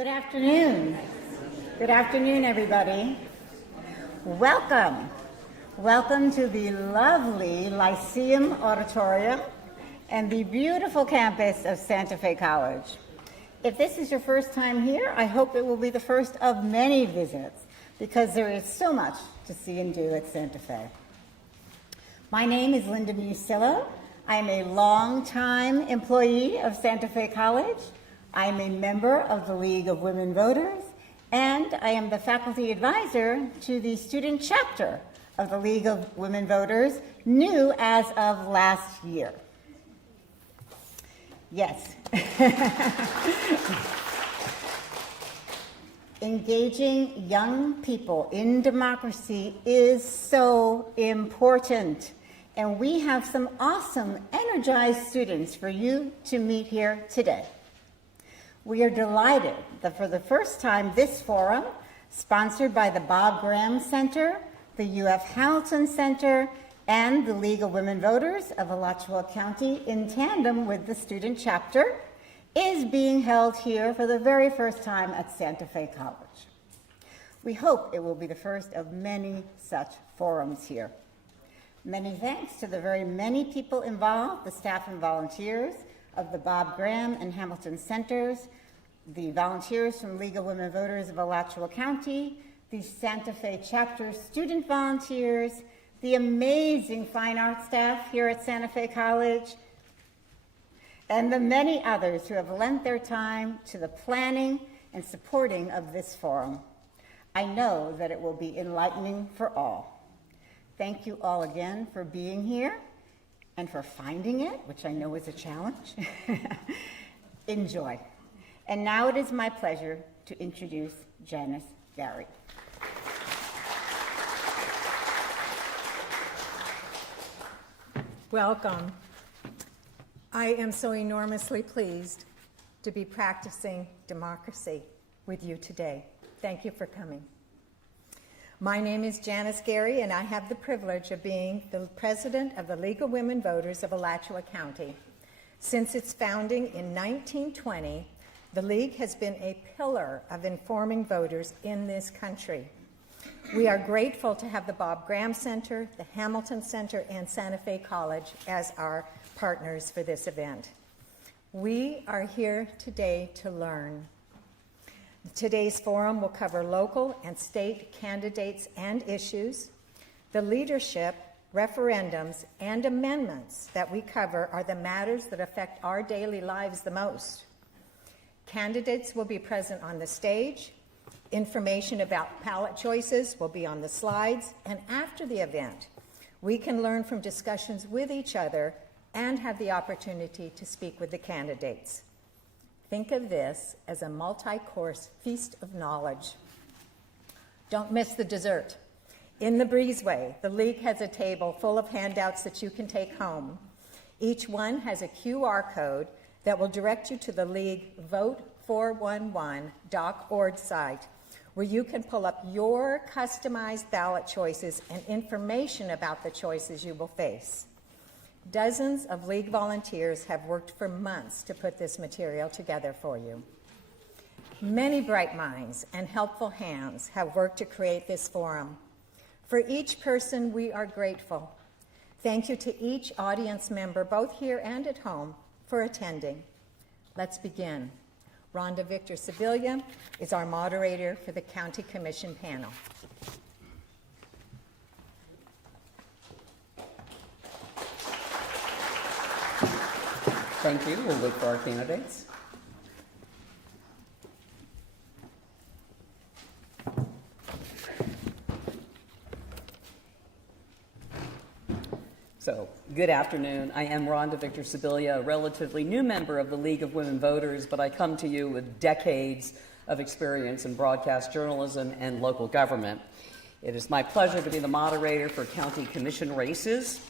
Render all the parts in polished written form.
Good afternoon. Good afternoon, everybody. Welcome. Welcome to the lovely Lyceum Auditorium and the beautiful campus of Santa Fe College. If this is your first time here, I hope it will be the first of many visits because there is so much to see and do at Santa Fe. My name is Linda Musillo. I am a longtime employee of Santa Fe College. I am a member of the League of Women Voters, and I am the faculty advisor to the student chapter of the League of Women Voters, new as of last year. Yes. Engaging young people in democracy is so important, and we have some awesome, energized students for you to meet here today. We are delighted that for the first time this forum, sponsored by the Bob Graham Center, the UF Hamilton Center, and the League of Women Voters of Alachua County in tandem with the student chapter, is being held here for the very first time at Santa Fe College. We hope it will be the first of many such forums here. Many thanks to the very many people involved, the staff and volunteers of the Bob Graham and Hamilton Centers, the volunteers from League of Women Voters of Alachua County, the Santa Fe chapter student volunteers, the amazing fine arts staff here at Santa Fe College, and the many others who have lent their time to the planning and supporting of this forum. I know that it will be enlightening for all. Thank you all again for being here and for finding it, which I know is a challenge. Enjoy. And now it is my pleasure to introduce Janice Gary. Welcome. I am so enormously pleased to be practicing democracy with you today. Thank you for coming. My name is Janice Gary, and I have the privilege of being the president of the League of Women Voters of Alachua County. Since its founding in 1920, the League has been a pillar of informing voters in this country. We are grateful to have the Bob Graham Center, the Hamilton Center, and Santa Fe College as our partners for this event. We are here today to learn. Today's forum will cover local and state candidates and issues. The leadership, referendums, and amendments that we cover are the matters that affect our daily lives the most. Candidates will be present on the stage. Information about ballot choices will be on the slides, and after the event, we can learn from discussions with each other and have the opportunity to speak with the candidates. Think of this as a multi-course feast of knowledge. Don't miss the dessert. In the breezeway, the League has a table full of handouts that you can take home. Each one has a QR code that will direct you to the League vote411.org site, where you can pull up your customized ballot choices and information about the choices you will face. Dozens of League volunteers have worked for months to put this material together for you. Many bright minds and helpful hands have worked to create this forum. For each person, we are grateful. Thank you to each audience member, both here and at home, for attending. Let's begin. Rhonda Victor Sibilia is our moderator for the County Commission panel. Thank you. We'll look for our candidates. So, good afternoon. I am Rhonda Victor Sibilia, a relatively new member of the League of Women Voters, but I come to you with decades of experience in broadcast journalism and local government. It is my pleasure to be the moderator for county commission races.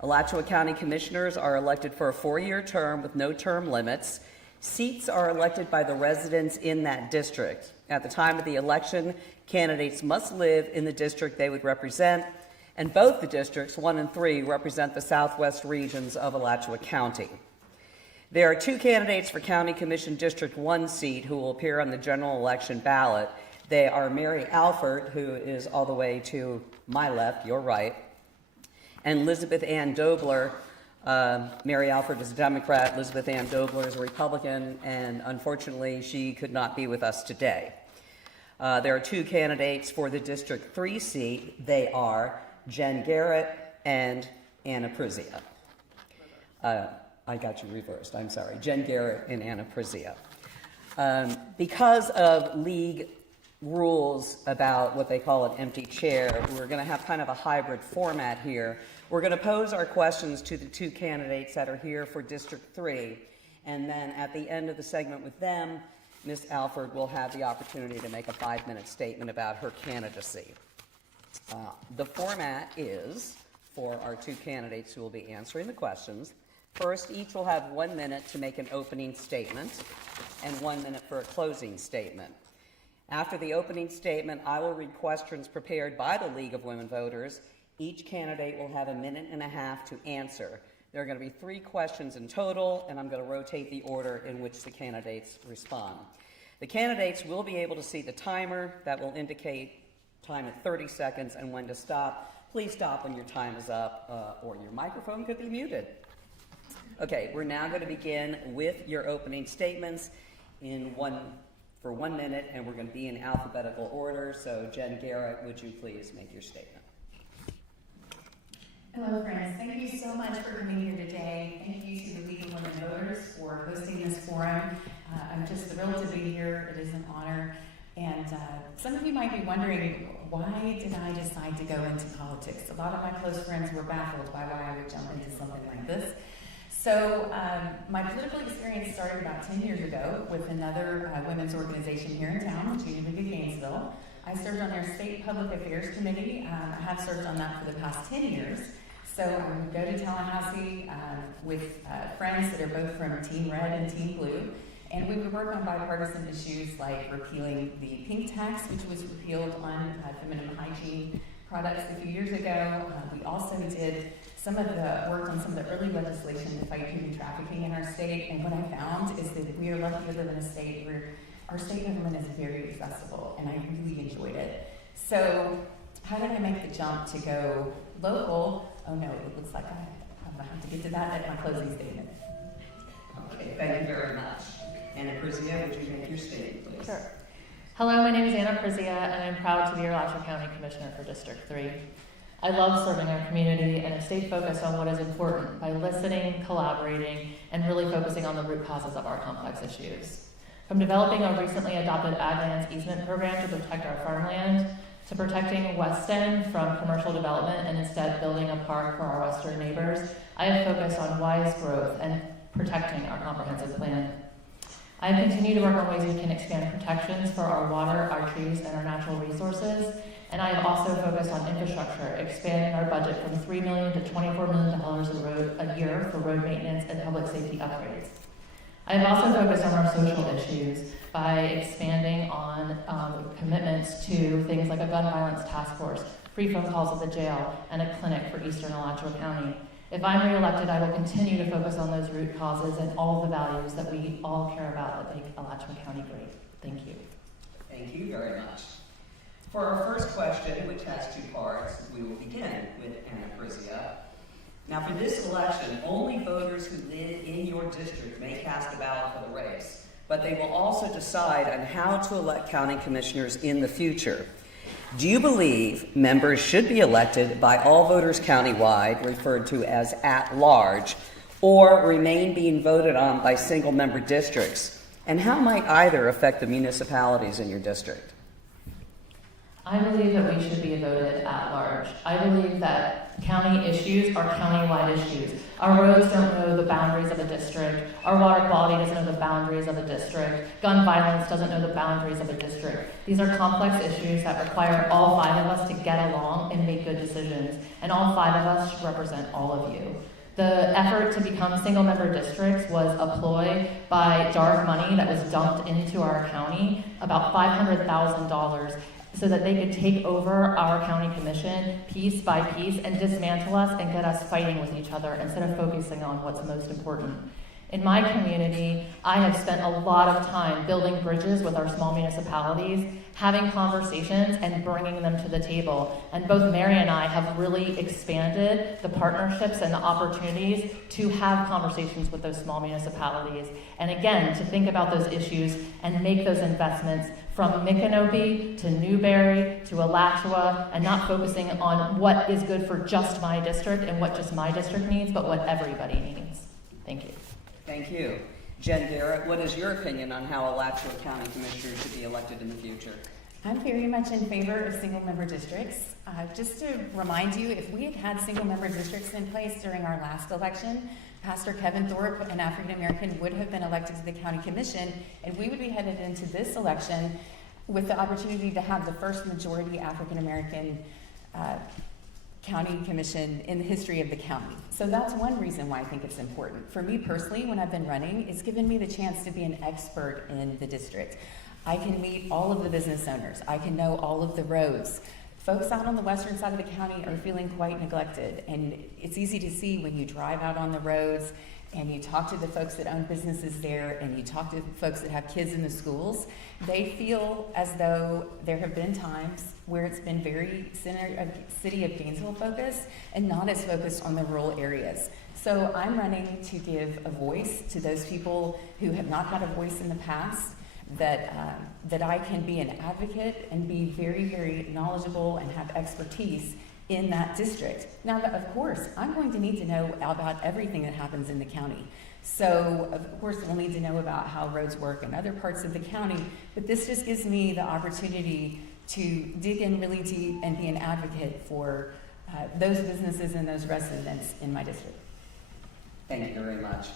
Alachua County Commissioners are elected for a 4-year term with no term limits. Seats are elected by the residents in that district. At the time of the election, candidates must live in the district they would represent, and both the districts, 1 and 3, represent the southwest regions of Alachua County. There are two candidates for County Commission District 1 seat who will appear on the general election ballot. They are Mary Alford, who is all the way to my left, your right, and Elizabeth Ann Dobler. Mary Alford is a Democrat, Elizabeth Ann Dobler is a Republican, and unfortunately she could not be with us today. There are two candidates for the District 3 seat. They are Jen Garrett and Anna Prizia. I got you reversed, I'm sorry. Jen Garrett and Anna Prizia. Because of league rules about what they call an empty chair, we're going to have kind of a hybrid format here. We're going to pose our questions to the two candidates that are here for District 3, and then at the end of the segment with them, Ms. Alford will have the opportunity to make a 5-minute statement about her candidacy. The format is, for our two candidates who will be answering the questions, first, each will have 1 minute to make an opening statement and 1 minute for a closing statement. After the opening statement, I will read questions prepared by the League of Women Voters. Each candidate will have 1.5 minutes to answer. There are going to be 3 questions in total, and I'm going to rotate the order in which the candidates respond. The candidates will be able to see the timer that will indicate time at 30 seconds and when to stop. Please stop when your time is up, or your microphone could be muted. Okay, we're now going to begin with your opening statements for 1 minute, and we're going to be in alphabetical order. So, Jen Garrett, would you please make your statement? Hello, friends. Thank you so much for coming here today. Thank you to the League of Women Voters for hosting this forum. I'm just thrilled to be here. It is an honor. And some of you might be wondering, why did I decide to go into politics? A lot of my close friends were baffled by why I would jump into something like this. So my political experience started about 10 years ago with another women's organization here in town, the Junior League of Gainesville. I served on their State Public Affairs Committee. I have served on that for the past 10 years. So I would go to Tallahassee with friends that are both from Team Red and Team Blue, and we would work on bipartisan issues like repealing the pink tax, which was repealed on feminine hygiene products a few years ago. We also did some of the work on some of the early legislation to fight human trafficking in our state, and what I found is that we are lucky to live in a state where our state government is very accessible, and I really enjoyed it. So how did I make the jump to go local? Oh no, it looks like I'm going to have to get to that at my closing statement. Okay, thank you very much. Anna Prizia, would you make your statement, please? Sure. Hello, my name is Anna Prizia, and I'm proud to be your Alachua County Commissioner for District 3. I love serving our community and have stayed focused on what is important by listening, collaborating, and really focusing on the root causes of our complex issues. From developing a recently adopted ag lands easement program to protect our farmland, to protecting West End from commercial development and instead building a park for our western neighbors, I have focused on wise growth and protecting our comprehensive plan. I have continued to work on ways we can expand protections for our water, our trees, and our natural resources, and I have also focused on infrastructure, expanding our budget from $3 million to $24 million a year for road maintenance and public safety upgrades. I have also focused on our social issues by expanding on commitments to things like a gun violence task force, free phone calls at the jail, and a clinic for Eastern Alachua County. If I'm reelected, I will continue to focus on those root causes and all the values that we all care about that make Alachua County great. Thank you. Thank you very much. For our first question, which has 2 parts, we will begin with Anna Prizia. Now, for this election, only voters who live in your district may cast a ballot for the race, but they will also decide on how to elect county commissioners in the future. Do you believe members should be elected by all voters countywide, referred to as at-large, or remain being voted on by single-member districts? And how might either affect the municipalities in your district? I believe that we should be voted at large. I believe that county issues are countywide issues. Our roads don't know the boundaries of a district. Our water quality doesn't know the boundaries of a district. Gun violence doesn't know the boundaries of a district. These are complex issues that require all 5 of us to get along and make good decisions. And all 5 of us should represent all of you. The effort to become single-member districts was a ploy by dark money that was dumped into our county, about $500,000, so that they could take over our county commission piece by piece and dismantle us and get us fighting with each other instead of focusing on what's most important. In my community, I have spent a lot of time building bridges with our small municipalities, having conversations and bringing them to the table. And both Mary and I have really expanded the partnerships and the opportunities to have conversations with those small municipalities. And again, to think about those issues and make those investments from Micanopy to Newberry to Alachua, and not focusing on what is good for just my district and what just my district needs, but what everybody needs. Thank you. Thank you. Jen Garrett, what is your opinion on how Alachua County Commissioners should be elected in the future? I'm very much in favor of single-member districts. Just to remind you, if we had had single-member districts in place during our last election, Pastor Kevin Thorpe, an African-American, would have been elected to the county commission, and we would be headed into this election with the opportunity to have the first majority African-American county commission in the history of the county. So that's one reason why I think it's important. For me personally, when I've been running, it's given me the chance to be an expert in the district. I can meet all of the business owners. I can know all of the roads. Folks out on the western side of the county are feeling quite neglected, and it's easy to see when you drive out on the roads and you talk to the folks that own businesses there, and you talk to folks that have kids in the schools. They feel as though there have been times where it's been very city of Gainesville focused and not as focused on the rural areas. So I'm running to give a voice to those people who have not had a voice in the past, that I can be an advocate and be very, very knowledgeable and have expertise in that district. Now, of course, I'm going to need to know about everything that happens in the county. So, of course, we'll need to know about how roads work in other parts of the county, but this just gives me the opportunity to dig in really deep and be an advocate for those businesses and those residents in my district. Thank you very much.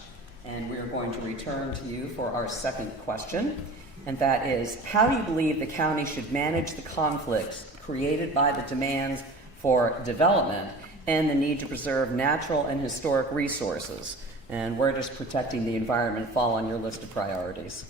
And we're going to return to you for our second question, and that is, how do you believe the county should manage the conflicts created by the demands for development and the need to preserve natural and historic resources? And where does protecting the environment fall on your list of priorities?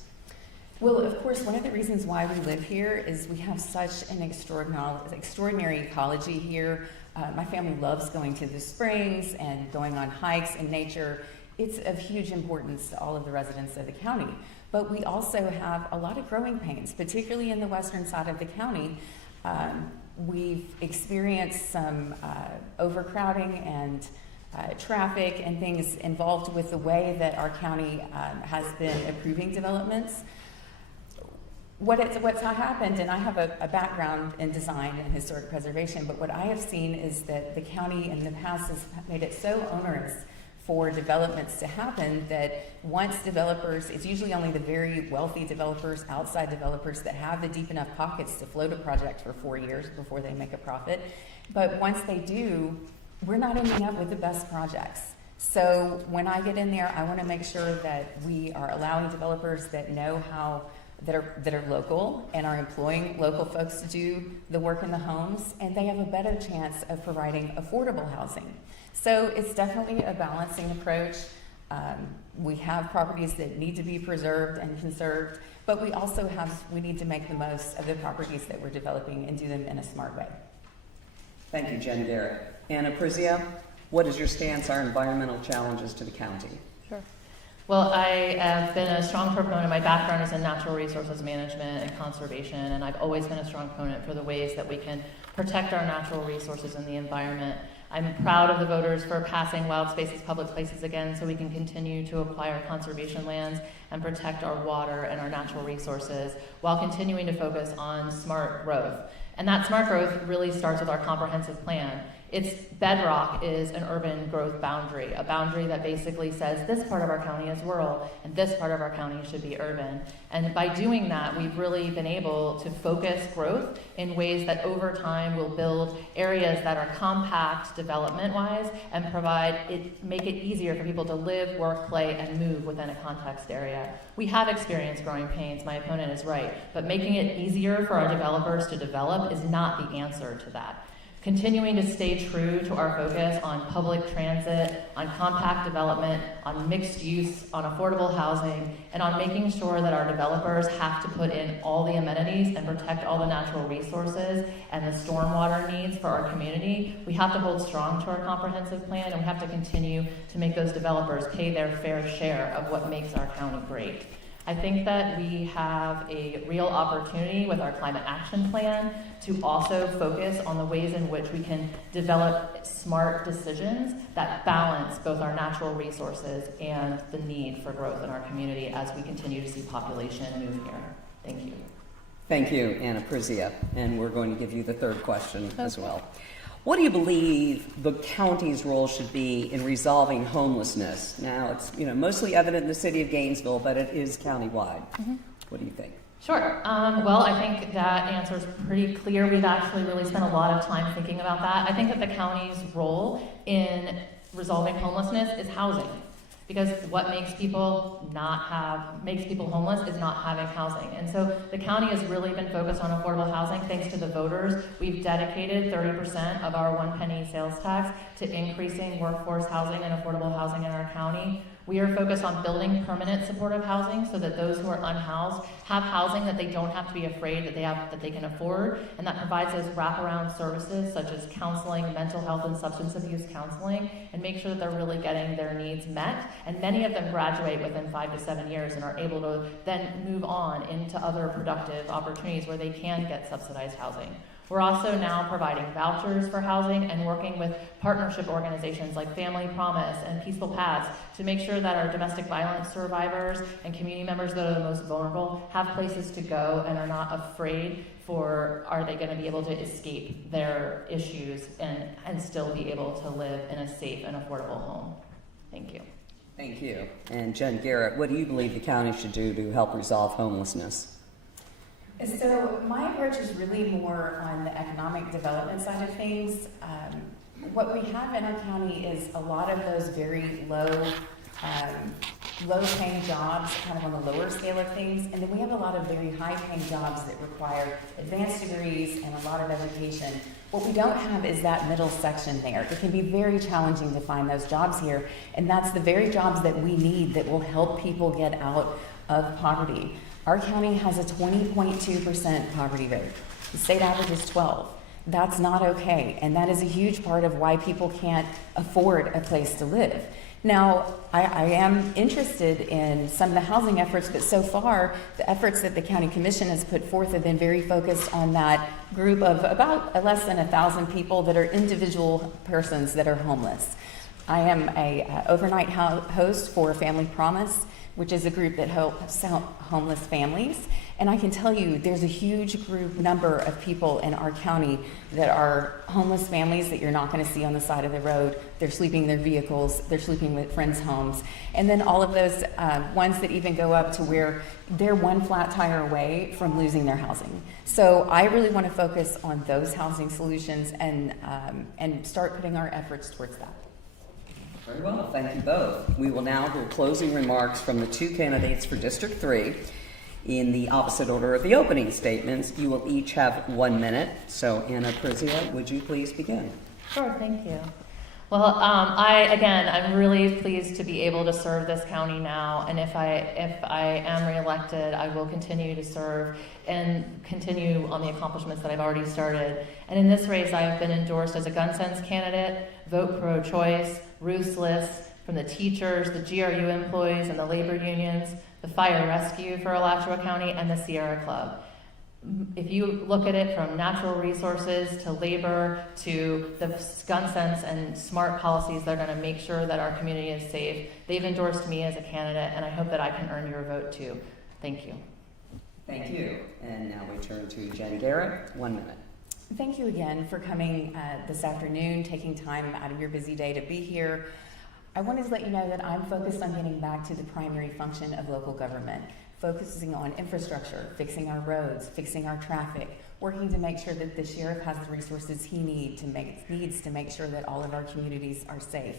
Well, of course, one of the reasons why we live here is we have such an extraordinary ecology here. My family loves going to the springs and going on hikes in nature. It's of huge importance to all of the residents of the county. But we also have a lot of growing pains, particularly in the western side of the county. We've experienced some overcrowding and traffic and things involved with the way that our county has been approving developments. What's happened, and I have a background in design and historic preservation, but what I have seen is that the county in the past has made it so onerous for developments to happen that once developers, it's usually only the very wealthy developers, outside developers, that have the deep enough pockets to float a project for 4 years before they make a profit. But once they do, we're not ending up with the best projects. So when I get in there, I want to make sure that we are allowing developers that know how, that are local and are employing local folks to do the work in the homes, and they have a better chance of providing affordable housing. So it's definitely a balancing approach. We have properties that need to be preserved and conserved, but we need to make the most of the properties that we're developing and do them in a smart way. Thank you, Jen Garrett. Anna Prizia, what is your stance on environmental challenges to the county? Sure. Well, I have been a strong proponent. My background is in natural resources management and conservation, and I've always been a strong proponent for the ways that we can protect our natural resources and the environment. I'm proud of the voters for passing wild spaces, public places again, so we can continue to apply our conservation lands and protect our water and our natural resources while continuing to focus on smart growth. And that smart growth really starts with our comprehensive plan. Its bedrock is an urban growth boundary, a boundary that basically says this part of our county is rural and this part of our county should be urban. And by doing that, we've really been able to focus growth in ways that over time will build areas that are compact development-wise and make it easier for people to live, work, play, and move within a context area. We have experienced growing pains, my opponent is right, but making it easier for our developers to develop is not the answer to that. continuing to stay true to our focus on public transit, on compact development, on mixed use, on affordable housing, and on making sure that our developers have to put in all the amenities and protect all the natural resources and the stormwater needs for our community. We have to hold strong to our comprehensive plan, and we have to continue to make those developers pay their fair share of what makes our county great. I think that we have a real opportunity with our climate action plan to also focus on the ways in which we can develop smart decisions that balance both our natural resources and the need for growth in our community as we continue to see population move here. Thank you. Thank you, Anna Prizia. And we're going to give you the third question as well. What do you believe the county's role should be in resolving homelessness? Now, it's mostly evident in the city of Gainesville, but it is countywide. What do you think? Sure. Well, I think that answer is pretty clear. We've actually really spent a lot of time thinking about that. I think that the county's role in resolving homelessness is housing. Because what makes people homeless is not having housing. And so the county has really been focused on affordable housing thanks to the voters. We've dedicated 30% of our 1 penny sales tax to increasing workforce housing and affordable housing in our county. We are focused on building permanent supportive housing so that those who are unhoused have housing that they don't have to be afraid that they can afford, and that provides those wraparound services such as counseling, mental health and substance abuse counseling, and make sure that they're really getting their needs met. And many of them graduate within 5 to 7 years and are able to then move on into other productive opportunities where they can get subsidized housing. We're also now providing vouchers for housing and working with partnership organizations like Family Promise and Peaceful Paths to make sure that our domestic violence survivors and community members that are the most vulnerable have places to go and are not afraid are they going to be able to escape their issues and still be able to live in a safe and affordable home. Thank you. Thank you. And Jen Garrett, what do you believe the county should do to help resolve homelessness? So my approach is really more on the economic development side of things. What we have in our county is a lot of those very low-paying jobs, kind of on the lower scale of things, and then we have a lot of very high-paying jobs that require advanced degrees and a lot of education. What we don't have is that middle section there. It can be very challenging to find those jobs here, and that's the very jobs that we need that will help people get out of poverty. Our county has a 20.2% poverty rate. The state average is 12%. That's not okay, and that is a huge part of why people can't afford a place to live. Now, I am interested in some of the housing efforts, but so far, the efforts that the County Commission has put forth have been very focused on that group of about less than 1,000 people that are individual persons that are homeless. I am a overnight host for Family Promise, which is a group that helps homeless families. And I can tell you there's a huge number of people in our county that are homeless families that you're not going to see on the side of the road. They're sleeping in their vehicles, they're sleeping with friends' homes. And then all of those ones that even go up to where they're one flat tire away from losing their housing. So I really want to focus on those housing solutions and start putting our efforts towards that. Very well, thank you both. We will now hear closing remarks from the two candidates for District 3. In the opposite order of the opening statements, you will each have 1 minute. So Anna Prizia, would you please begin? Sure, thank you. Well, I'm really pleased to be able to serve this county now, and if I am reelected, I will continue to serve and continue on the accomplishments that I've already started. And in this race, I have been endorsed as a gun sense candidate, vote pro-choice, ruthless, from the teachers, the GRU employees, and the labor unions, the fire rescue for Alachua County, and the Sierra Club. If you look at it from natural resources to labor to the gun sense and smart policies that are going to make sure that our community is safe, they've endorsed me as a candidate, and I hope that I can earn your vote too. Thank you. Thank you. And now we turn to Jen Garrett. 1 minute. Thank you again for coming this afternoon, taking time out of your busy day to be here. I wanted to let you know that I'm focused on getting back to the primary function of local government, focusing on infrastructure, fixing our roads, fixing our traffic, working to make sure that the sheriff has the resources he needs to make sure that all of our communities are safe.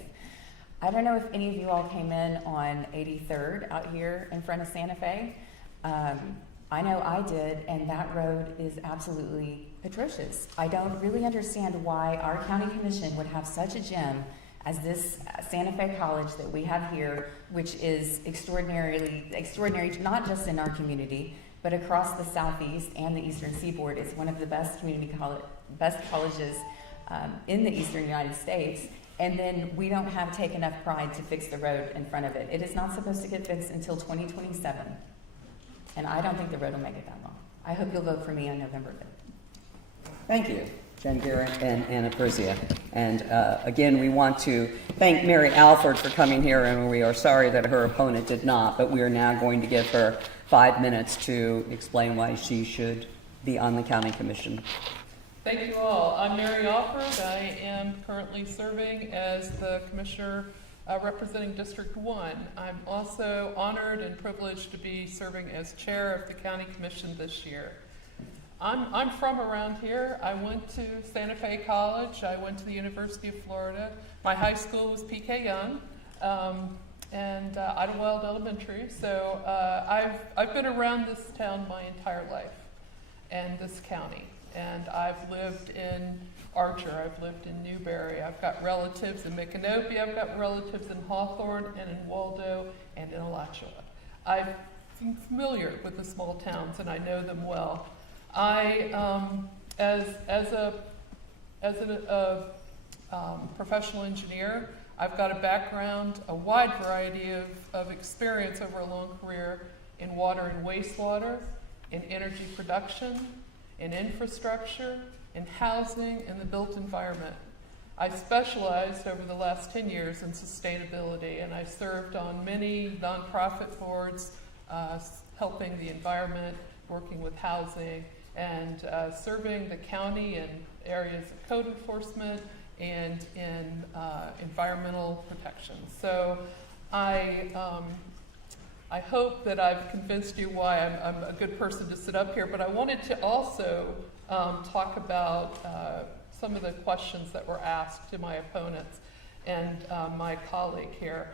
I don't know if any of you all came in on 83rd out here in front of Santa Fe. I know I did, and that road is absolutely atrocious. I don't really understand why our county commission would have such a gem as this Santa Fe College that we have here, which is extraordinary, not just in our community, but across the Southeast and the Eastern Seaboard. It's one of the best colleges in the Eastern United States. And then we don't take enough pride to fix the road in front of it. It is not supposed to get fixed until 2027. And I don't think the road will make it that long. I hope you'll vote for me on November 5th. Thank you, Jen Garrett and Anna Perzia. And again, we want to thank Mary Alford for coming here, and we are sorry that her opponent did not, but we are now going to give her 5 minutes to explain why she should be on the county commission. Thank you all. I'm Mary Alford. I am currently serving as the commissioner representing District 1. I'm also honored and privileged to be serving as chair of the county commission this year. I'm from around here. I went to Santa Fe College. I went to the University of Florida. My high school was P.K. Young and Idlewild Elementary. So I've been around this town my entire life and this county. And I've lived in Archer, I've lived in Newberry, I've got relatives in Micanopy, I've got relatives in Hawthorne and in Waldo and in Alachua. I'm familiar with the small towns and I know them well. I, as a professional engineer, I've got a background, a wide variety of experience over a long career in water and wastewater, in energy production, in infrastructure, in housing, and the built environment. I specialized over the last 10 years in sustainability, and I served on many nonprofit boards, helping the environment, working with housing, and serving the county in areas of code enforcement and in environmental protection. So I hope that I've convinced you why I'm a good person to sit up here, but I wanted to also talk about some of the questions that were asked to my opponents and my colleague here.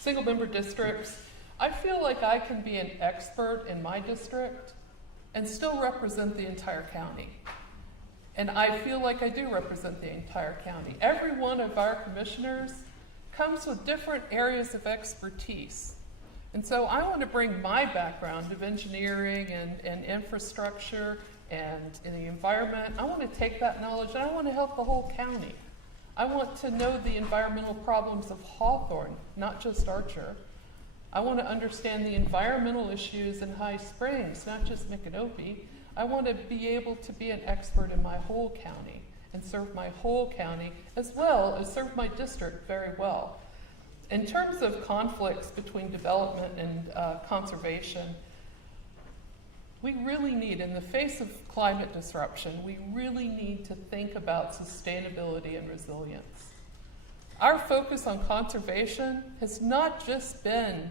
Single-member districts, I feel like I can be an expert in my district and still represent the entire county. And I feel like I do represent the entire county. Every one of our commissioners comes with different areas of expertise. And so I want to bring my background of engineering and infrastructure and in the environment. I want to take that knowledge and I want to help the whole county. I want to know the environmental problems of Hawthorne, not just Archer. I want to understand the environmental issues in High Springs, not just Micanopy. I want to be able to be an expert in my whole county and serve my whole county as well as serve my district very well. In terms of conflicts between development and conservation, we really need, in the face of climate disruption, we really need to think about sustainability and resilience. Our focus on conservation has not just been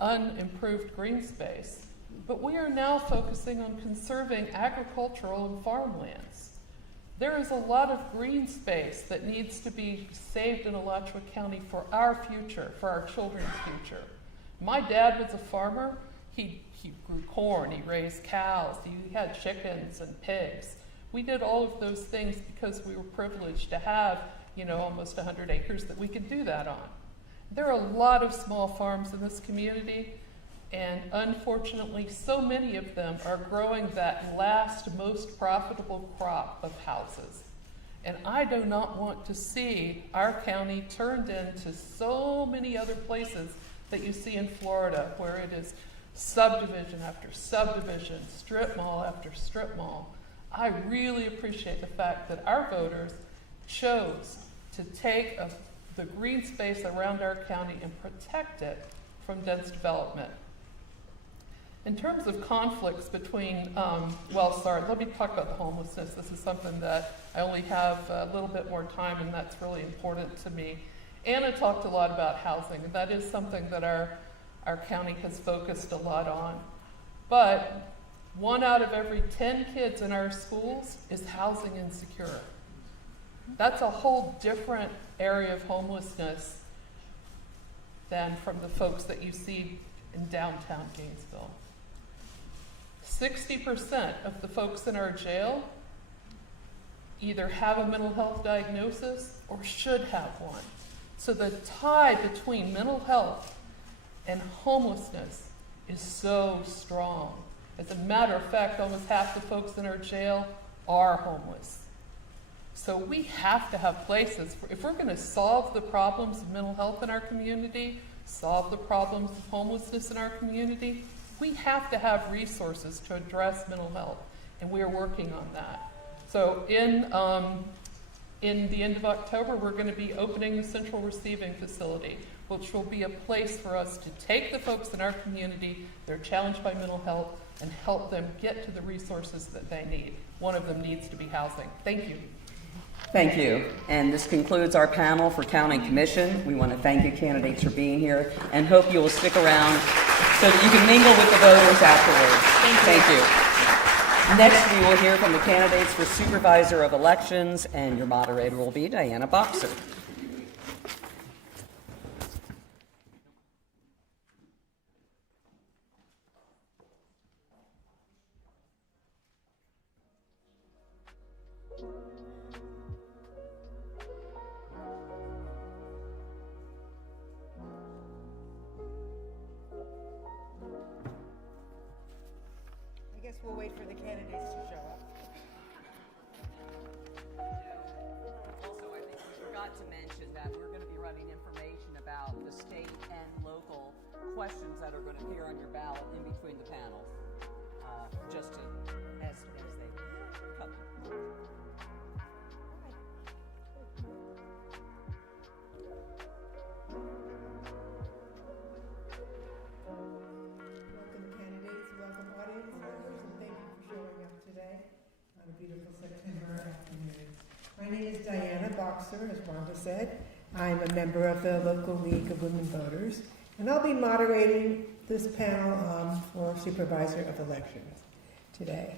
unimproved green space, but we are now focusing on conserving agricultural and farmlands. There is a lot of green space that needs to be saved in Alachua County for our future, for our children's future. My dad was a farmer. He grew corn, he raised cows, he had chickens and pigs. We did all of those things because we were privileged to have, almost 100 acres that we could do that on. There are a lot of small farms in this community, and unfortunately, so many of them are growing that last most profitable crop of houses. And I do not want to see our county turned into so many other places that you see in Florida, where it is subdivision after subdivision, strip mall after strip mall. I really appreciate the fact that our voters chose to take the green space around our county and protect it from dense development. In terms of conflicts between, let me talk about the homelessness. This is something that I only have a little bit more time, and that's really important to me. Anna talked a lot about housing, and that is something that our county has focused a lot on. But 1 out of every 10 kids in our schools is housing insecure. That's a whole different area of homelessness than from the folks that you see in downtown Gainesville. 60% of the folks in our jail either have a mental health diagnosis or should have one. So the tie between mental health and homelessness is so strong. As a matter of fact, almost half the folks in our jail are homeless. So we have to have places, if we're going to solve the problems of mental health in our community, solve the problems of homelessness in our community, we have to have resources to address mental health, and we are working on that. So in the end of October, we're going to be opening the Central Receiving Facility, which will be a place for us to take the folks in our community that are challenged by mental health and help them get to the resources that they need. One of them needs to be housing. Thank you. Thank you. And this concludes our panel for County Commission. We want to thank you, candidates, for being here, and hope you will stick around so that you can mingle with the voters afterwards. Thank you. Next, we will hear from the candidates for Supervisor of Elections, and your moderator will be Diana Boxer. I guess we'll wait for the candidates to show up. Also, I think we forgot to mention that we're going to be running information about the state and local questions that are going to appear on your ballot in between the panels, just to, as they come. Welcome candidates, welcome audience members, and thank you for showing up today on a beautiful September afternoon. My name is Diana Boxer, as Rhonda said. I'm a member of the local League of Women Voters, and I'll be moderating this panel for Supervisor of Elections today.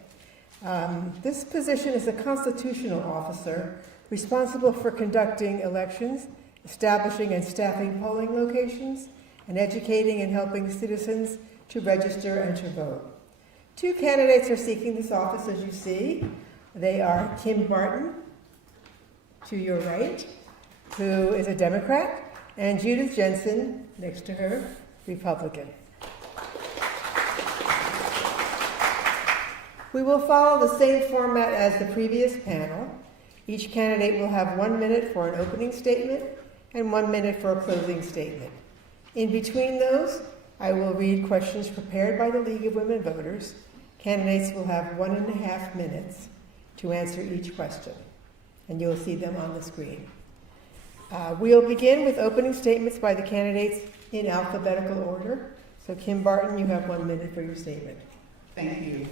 This position is a constitutional officer responsible for conducting elections, establishing and staffing polling locations, and educating and helping citizens to register and to vote. Two candidates are seeking this office, as you see. They are Kim Barton, to your right, who is a Democrat, and Judith Jensen, next to her, Republican. We will follow the same format as the previous panel. Each candidate will have 1 minute for an opening statement and 1 minute for a closing statement. In between those, I will read questions prepared by the League of Women Voters. Candidates will have 1.5 minutes to answer each question, and you'll see them on the screen. We'll begin with opening statements by the candidates in alphabetical order. So Kim Barton, you have 1 minute for your statement. Thank you.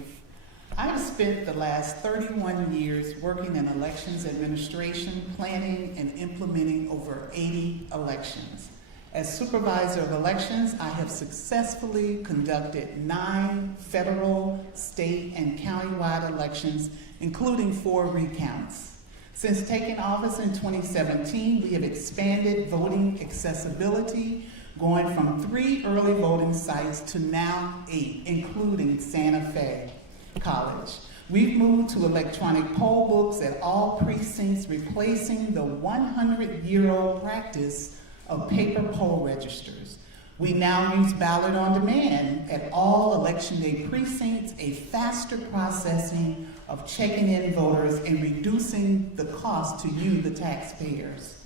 I have spent the last 31 years working in elections administration, planning and implementing over 80 elections. As Supervisor of Elections, I have successfully conducted 9 federal, state, and countywide elections, including 4 recounts. Since taking office in 2017, we have expanded voting accessibility, going from 3 early voting sites to now 8, including Santa Fe College. We've moved to electronic poll books at all precincts, replacing the 100-year-old practice of paper poll registers. We now use ballot on demand at all Election Day precincts, a faster processing of checking in voters and reducing the cost to you, the taxpayers.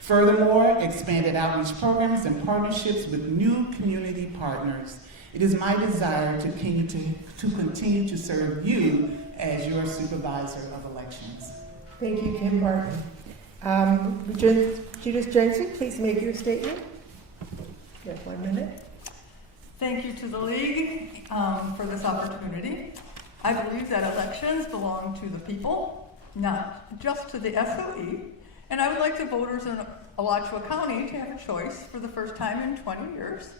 Furthermore, expanded outreach programs and partnerships with new community partners. It is my desire to continue to serve you as your Supervisor of Elections. Thank you, Kim Barton. Judith Jensen, please make your statement. You have 1 minute. Thank you to the League for this opportunity. I believe that elections belong to the people, not just to the SOE, and I would like the voters in Alachua County to have a choice for the first time in 20 years.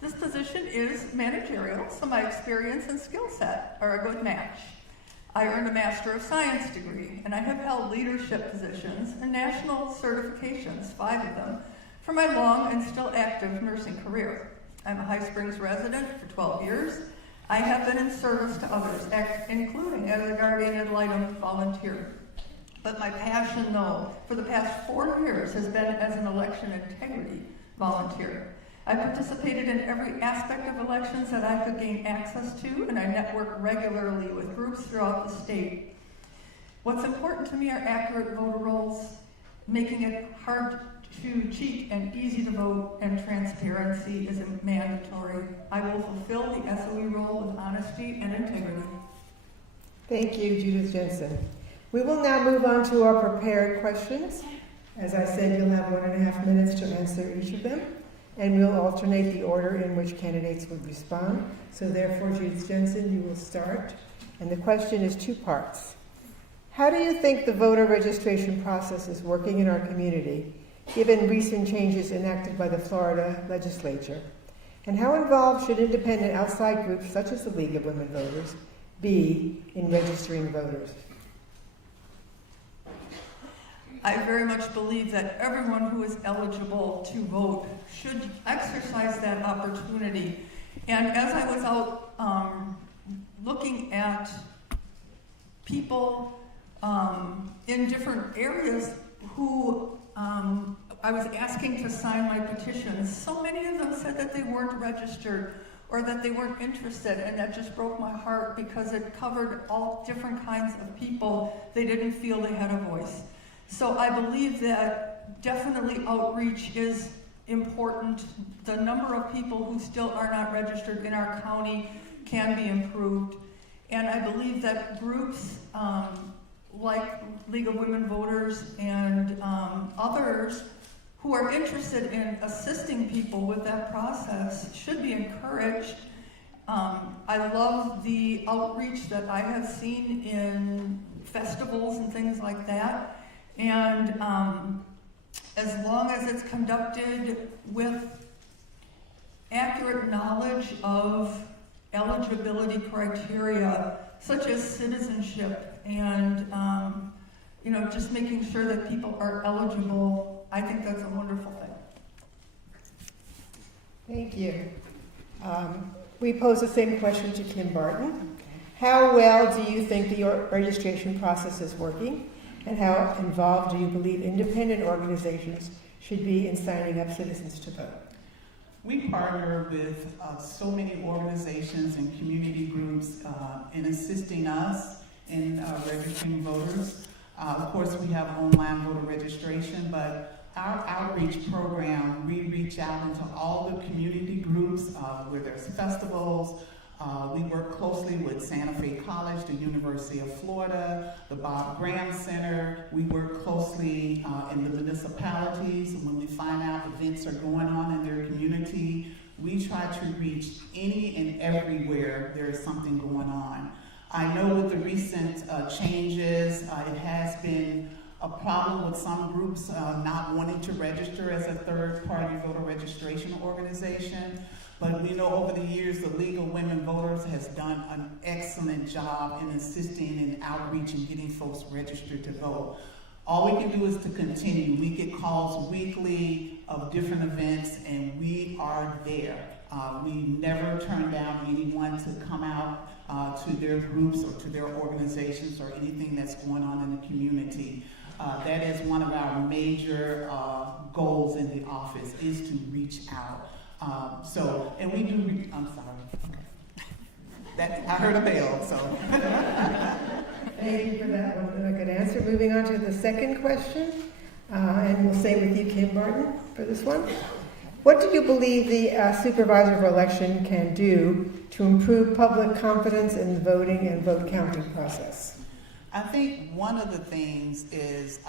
This position is managerial, so my experience and skill set are a good match. I earned a Master of Science degree, and I have held leadership positions and national certifications, 5 of them, for my long and still active nursing career. I'm a High Springs resident for 12 years. I have been in service to others, including as a guardian ad litem volunteer. But my passion, though, for the past 4 years has been as an election integrity volunteer. I participated in every aspect of elections that I could gain access to, and I network regularly with groups throughout the state. What's important to me are accurate voter rolls, making it hard to cheat and easy to vote, and transparency is mandatory. I will fulfill the SOE role with honesty and integrity. Thank you, Judith Jensen. We will now move on to our prepared questions. As I said, you'll have 1.5 minutes to answer each of them, and we'll alternate the order in which candidates would respond. So therefore, Judith Jensen, you will start. And the question is 2 parts. How do you think the voter registration process is working in our community, given recent changes enacted by the Florida legislature? And how involved should independent outside groups such as the League of Women Voters be in registering voters? I very much believe that everyone who is eligible to vote should exercise that opportunity. And as I was out looking at people in different areas who I was asking to sign my petitions, so many of them said that they weren't registered or that they weren't interested, and that just broke my heart because it covered all different kinds of people. They didn't feel they had a voice. So I believe that definitely outreach is important. The number of people who still are not registered in our county can be improved. And I believe that groups like League of Women Voters and others who are interested in assisting people with that process should be encouraged. I love the outreach that I have seen in festivals and things like that. And as long as it's conducted with accurate knowledge of eligibility criteria, such as citizenship and just making sure that people are eligible, I think that's a wonderful thing. Thank you. We pose the same question to Kim Barton. How well do you think the registration process is working? And how involved do you believe independent organizations should be in signing up citizens to vote? We partner with so many organizations and community groups in assisting us in registering voters. Of course, we have online voter registration, but our outreach program, we reach out into all the community groups where there's festivals. We work closely with Santa Fe College, the University of Florida, the Bob Graham Center. We work closely in the municipalities. When we find out events are going on in their community, we try to reach any and everywhere there is something going on. I know with the recent changes, it has been a problem with some groups not wanting to register as a third-party voter registration organization. But we know over the years, the League of Women Voters has done an excellent job in assisting in outreach and getting folks registered to vote. All we can do is to continue. We get calls weekly of different events, and we are there. We never turn down anyone to come out to their groups or to their organizations or anything that's going on in the community. That is one of our major goals in the office, is to reach out. And we do, I'm sorry. I heard a bell, so. Thank you for that one, a good answer. Moving on to the second question, and we'll stay with you, Kim Barton, for this one. What do you believe the Supervisor of Election can do to improve public confidence in the voting and vote counting process? I think one of the things is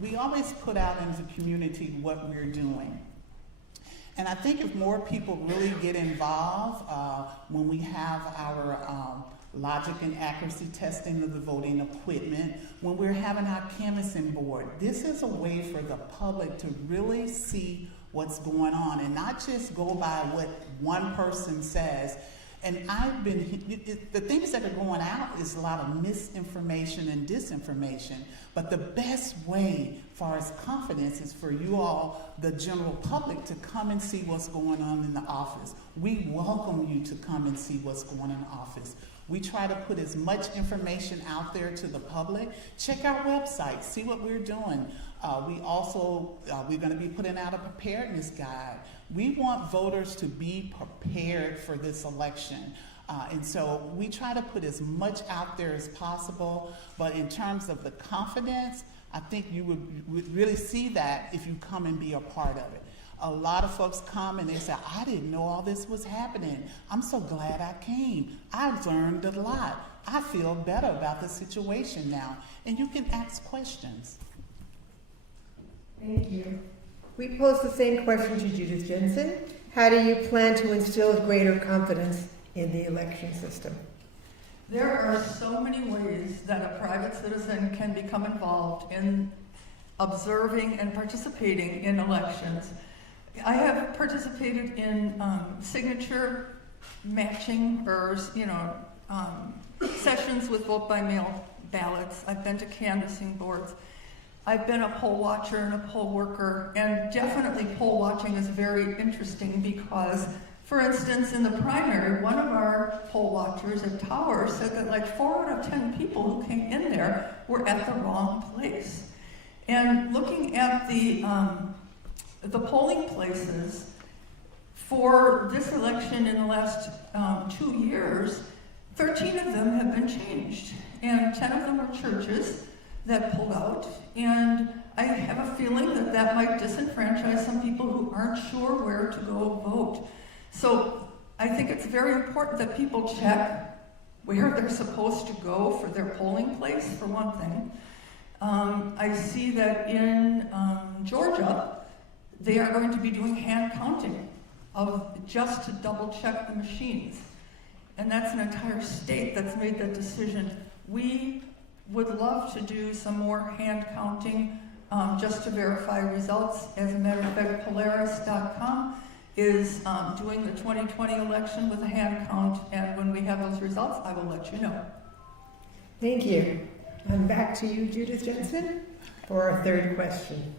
we always put out into the community what we're doing. And I think if more people really get involved when we have our logic and accuracy testing of the voting equipment, when we're having our canvassing board, this is a way for the public to really see what's going on and not just go by what one person says. And the things that are going out is a lot of misinformation and disinformation. But the best way, as far as confidence, is for you all, the general public, to come and see what's going on in the office. We welcome you to come and see what's going on in the office. We try to put as much information out there to the public. Check our website, see what we're doing. We're going to be putting out a preparedness guide. We want voters to be prepared for this election. And so we try to put as much out there as possible. But in terms of the confidence, I think you would really see that if you come and be a part of it. A lot of folks come and they say, I didn't know all this was happening. I'm so glad I came. I've learned a lot. I feel better about the situation now. And you can ask questions. Thank you. We pose the same question to Judith Jensen. How do you plan to instill greater confidence in the election system? There are so many ways that a private citizen can become involved in observing and participating in elections. I have participated in signature matching or sessions with vote by mail ballots. I've been to canvassing boards. I've been a poll watcher and a poll worker, and definitely poll watching is very interesting because, for instance, in the primary, one of our poll watchers at Tower said that like 4 out of 10 people who came in there were at the wrong place. And looking at the polling places for this election in the last 2 years, 13 of them have been changed, and 10 of them are churches that pulled out, and I have a feeling that that might disenfranchise some people who aren't sure where to go vote. So I think it's very important that people check where they're supposed to go for their polling place, for one thing. I see that in Georgia, they are going to be doing hand counting just to double check the machines. And that's an entire state that's made that decision. We would love to do some more hand counting just to verify results. As a matter of fact, Polaris.com is doing the 2020 election with a hand count, and when we have those results, I will let you know. Thank you. And back to you, Judith Jensen, for our third question.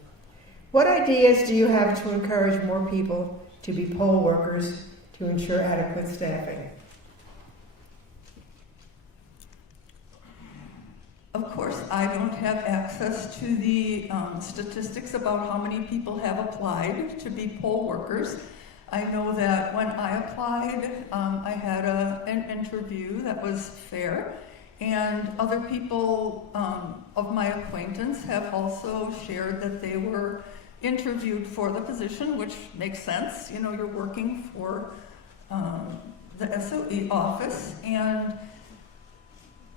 What ideas do you have to encourage more people to be poll workers to ensure adequate staffing? Of course, I don't have access to the statistics about how many people have applied to be poll workers. I know that when I applied, I had an interview that was fair, and other people of my acquaintance have also shared that they were interviewed for the position, which makes sense. You know, you're working for the SOE office, and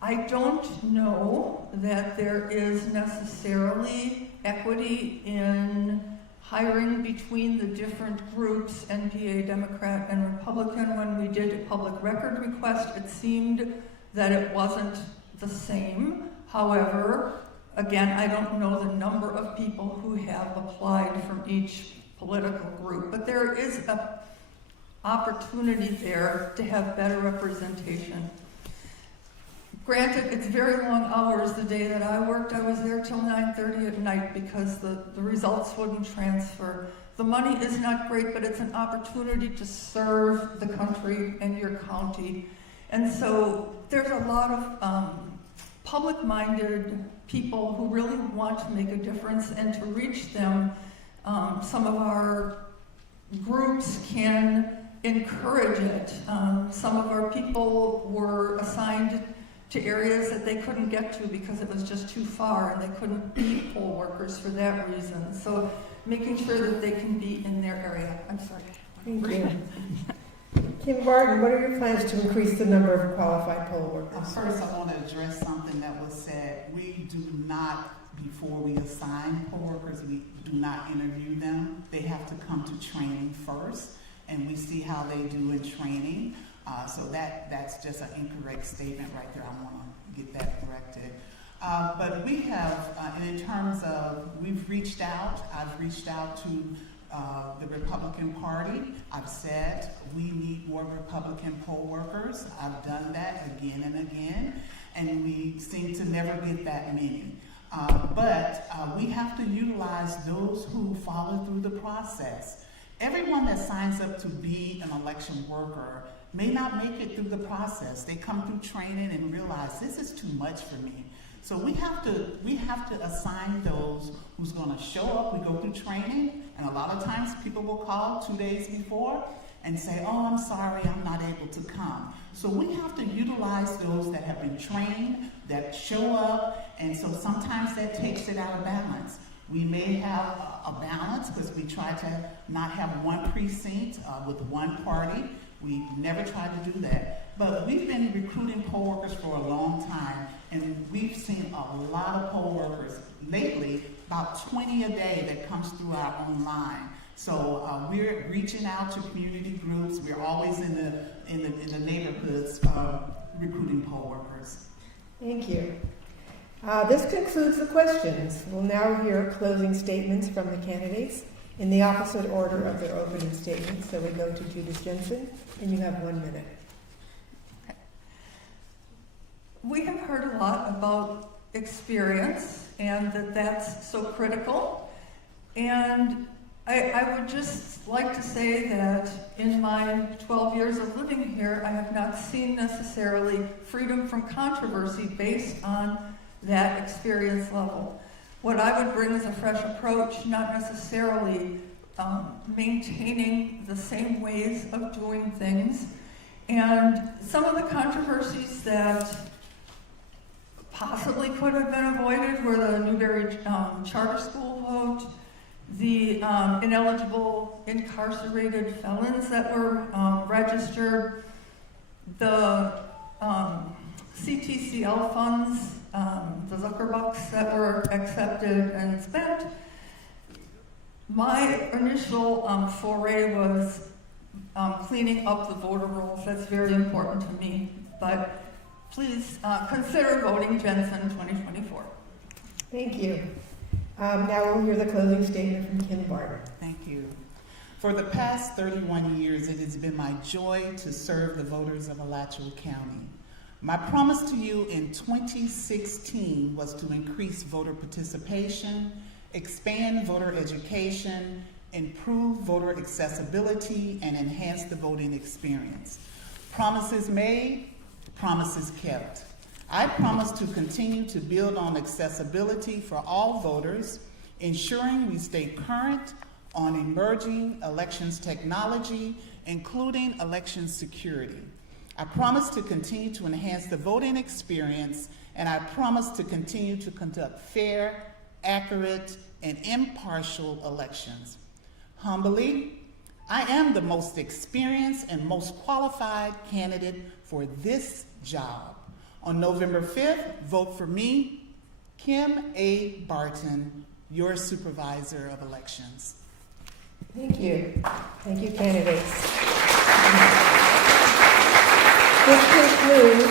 I don't know that there is necessarily equity in hiring between the different groups, NPA, Democrat, and Republican. When we did a public record request, it seemed that it wasn't the same. However, again, I don't know the number of people who have applied from each political group, but there is an opportunity there to have better representation. Granted, it's very long hours. The day that I worked, I was there till 9:30 at night because the results wouldn't transfer. The money is not great, but it's an opportunity to serve the country and your county. And so there's a lot of public-minded people who really want to make a difference, and to reach them, some of our groups can encourage it. Some of our people were assigned to areas that they couldn't get to because it was just too far, and they couldn't be poll workers for that reason. So making sure that they can be in their area. I'm sorry. Thank you. Kim Barton, what are your plans to increase the number of qualified poll workers? First, I want to address something that was said. We do not, before we assign poll workers, we do not interview them. They have to come to training first, and we see how they do in training. So that's just an incorrect statement right there. I want to get that corrected. But we have, and in terms of, I've reached out to the Republican Party. I've said we need more Republican poll workers. I've done that again and again, and we seem to never get that many. But we have to utilize those who follow through the process. Everyone that signs up to be an election worker may not make it through the process. They come through training and realize this is too much for me. So we have to assign those who's going to show up. We go through training, and a lot of times people will call 2 days before and say, "Oh, I'm sorry, I'm not able to come." So we have to utilize those that have been trained, that show up, and so sometimes that takes it out of balance. We may have a balance because we try to not have one precinct with one party. We never tried to do that. But we've been recruiting poll workers for a long time, and we've seen a lot of poll workers lately, about 20 a day that comes through our own line. So we're reaching out to community groups. We're always in the neighborhoods recruiting poll workers. Thank you. This concludes the questions. We'll now hear closing statements from the candidates in the opposite order of their opening statements. So we go to Judith Jensen, and you have 1 minute. We have heard a lot about experience and that's so critical. And I would just like to say that in my 12 years of living here, I have not seen necessarily freedom from controversy based on that experience level. What I would bring is a fresh approach, not necessarily maintaining the same ways of doing things. And some of the controversies that possibly could have been avoided were the Newberry charter school vote, the ineligible incarcerated felons that were registered, the CTCL funds, the Zuckerbucks that were accepted and spent. My initial foray was cleaning up the voter rolls. That's very important to me. But please consider voting Jensen 2024. Thank you. Now we'll hear the closing statement from Kim Barber. Thank you. For the past 31 years, it has been my joy to serve the voters of Alachua County. My promise to you in 2016 was to increase voter participation, expand voter education, improve voter accessibility, and enhance the voting experience. Promises made, promises kept. I promise to continue to build on accessibility for all voters, ensuring we stay current on emerging elections technology, including election security. I promise to continue to enhance the voting experience, and I promise to continue to conduct fair, accurate, and impartial elections. Humbly, I am the most experienced and most qualified candidate for this job. On November 5th, vote for me, Kim A. Barton, your Supervisor of Elections. Thank you. Thank you, candidates. This concludes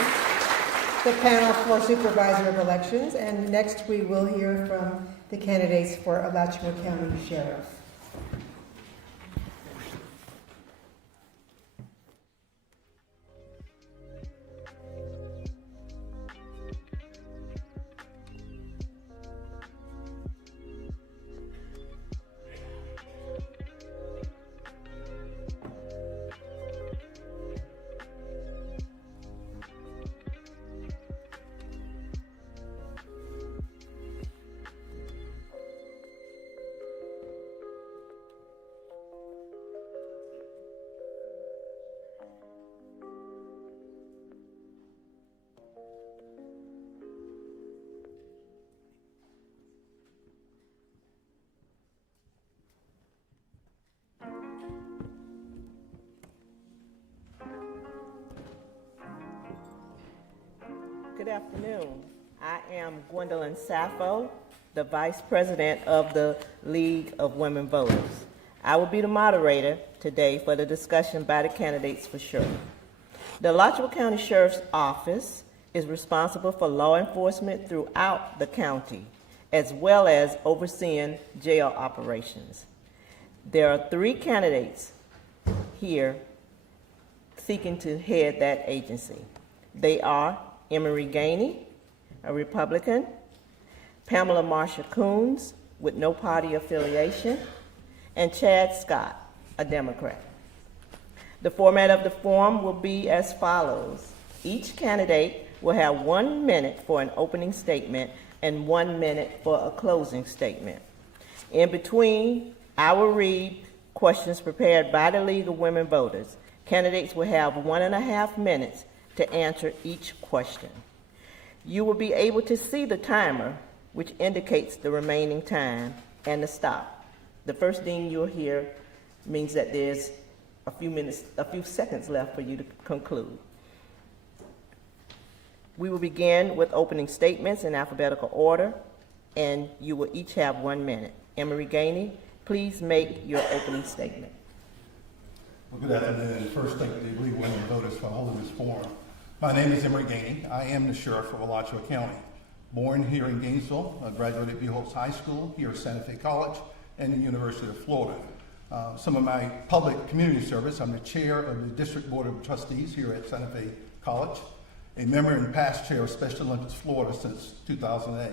the panel for Supervisor of Elections, and next we will hear from the candidates for Alachua County Sheriff. Good afternoon. I am Gwendolyn Sappho, the Vice President of the League of Women Voters. I will be the moderator today for the discussion by the candidates for sheriff. The Alachua County Sheriff's Office is responsible for law enforcement throughout the county, as well as overseeing jail operations. There are 3 candidates here seeking to head that agency. They are Emery Gainey, a Republican, Pamela Marsha Coons, with no party affiliation, and Chad Scott, a Democrat. The format of the forum will be as follows. Each candidate will have 1 minute for an opening statement and 1 minute for a closing statement. In between, I will read questions prepared by the League of Women Voters. Candidates will have 1.5 minutes to answer each question. You will be able to see the timer, which indicates the remaining time, and the stop. The first ding you'll hear means that there's a few seconds left for you to conclude. We will begin with opening statements in alphabetical order, and you will each have 1 minute. Emery Gainey, please make your opening statement. Well, good afternoon. First, thank the League of Women Voters for holding this forum. My name is Emery Gainey. I am the sheriff of Alachua County. Born here in Gainesville, I graduated Buchholz High School, here at Santa Fe College, and the University of Florida. Some of my public community service, I'm the chair of the District Board of Trustees here at Santa Fe College, a member and past chair of Special Olympics Florida since 2008.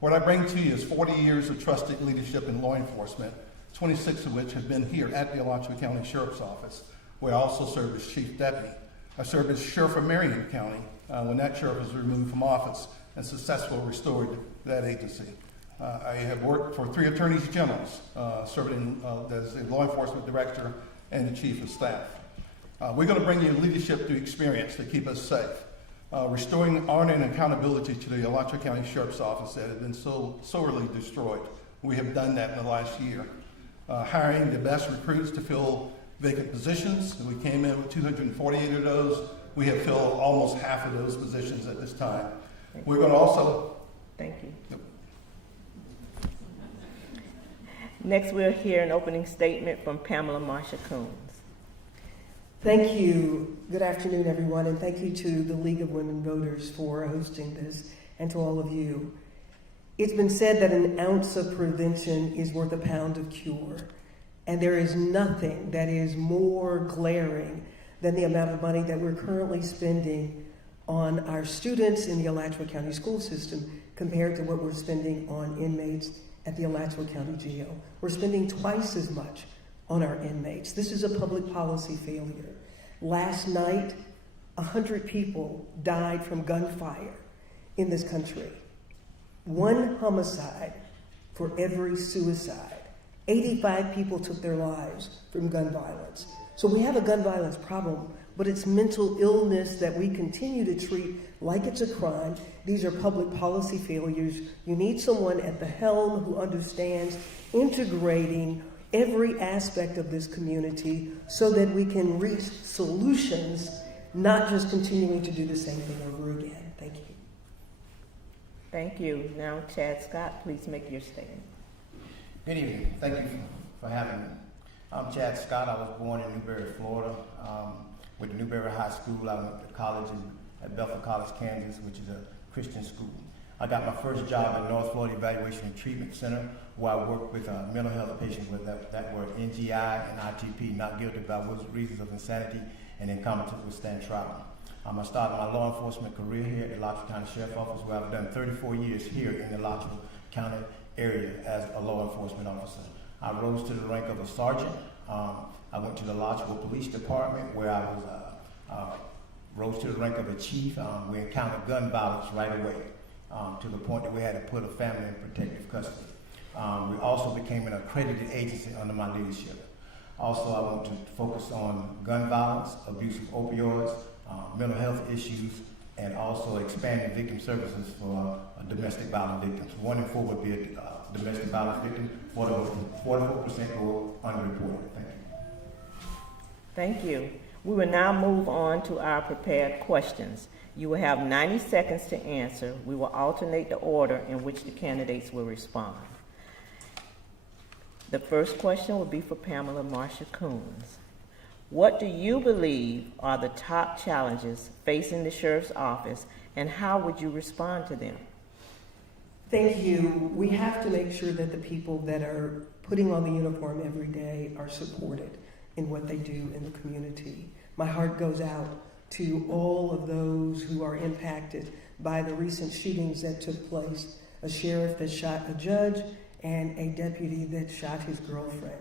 What I bring to you is 40 years of trusted leadership in law enforcement, 26 of which have been here at the Alachua County Sheriff's Office, where I also served as Chief Deputy. I served as Sheriff of Marion County when that sheriff was removed from office and successfully restored that agency. I have worked for 3 attorneys generals, serving as the law enforcement director and the chief of staff. We're going to bring you leadership through experience to keep us safe, restoring honor and accountability to the Alachua County Sheriff's Office that had been so sorely destroyed. We have done that in the last year. Hiring the best recruits to fill vacant positions. We came in with 248 of those. We have filled almost half of those positions at this time. We're going to also... Thank you. Yep. Next, we'll hear an opening statement from Pamela Marsha Coons. Thank you. Good afternoon, everyone, and thank you to the League of Women Voters for hosting this, and to all of you. It's been said that an ounce of prevention is worth a pound of cure, and there is nothing that is more glaring than the amount of money that we're currently spending on our students in the Alachua County school system compared to what we're spending on inmates at the Alachua County Jail. We're spending twice as much on our inmates. This is a public policy failure. Last night, 100 people died from gunfire in this country. 1 homicide for every suicide. 85 people took their lives from gun violence. So we have a gun violence problem, but it's mental illness that we continue to treat like it's a crime. These are public policy failures. You need someone at the helm who understands integrating every aspect of this community so that we can reach solutions, not just continuing to do the same thing over again. Thank you. Thank you. Now, Chad Scott, please make your statement. Good evening. Thank you for having me. I'm Chad Scott. I was born in Newberry, Florida. With the Newberry High School, I went to college at Belfort College, Kansas, which is a Christian school. I got my first job at North Florida Evaluation and Treatment Center, where I worked with mental health patients that were NGI and ITP, not guilty by reasons of insanity and incompetent to withstand trial. I started my law enforcement career here at the Alachua County Sheriff's Office, where I've done 34 years here in the Alachua County area as a law enforcement officer. I rose to the rank of a sergeant. I went to the Alachua Police Department, where I was rose to the rank of a chief. We encountered gun violence right away, to the point that we had to put a family in protective custody. We also became an accredited agency under my leadership. Also, I want to focus on gun violence, abuse of opioids, mental health issues, and also expanding victim services for domestic violence victims. 1 in 4 would be a domestic violence victim, 44% go unreported. Thank you. Thank you. We will now move on to our prepared questions. You will have 90 seconds to answer. We will alternate the order in which the candidates will respond. The first question will be for Pamela Marsha Coons. What do you believe are the top challenges facing the Sheriff's Office, and how would you respond to them? Thank you. We have to make sure that the people that are putting on the uniform every day are supported in what they do in the community. My heart goes out to all of those who are impacted by the recent shootings that took place, a sheriff that shot a judge and a deputy that shot his girlfriend.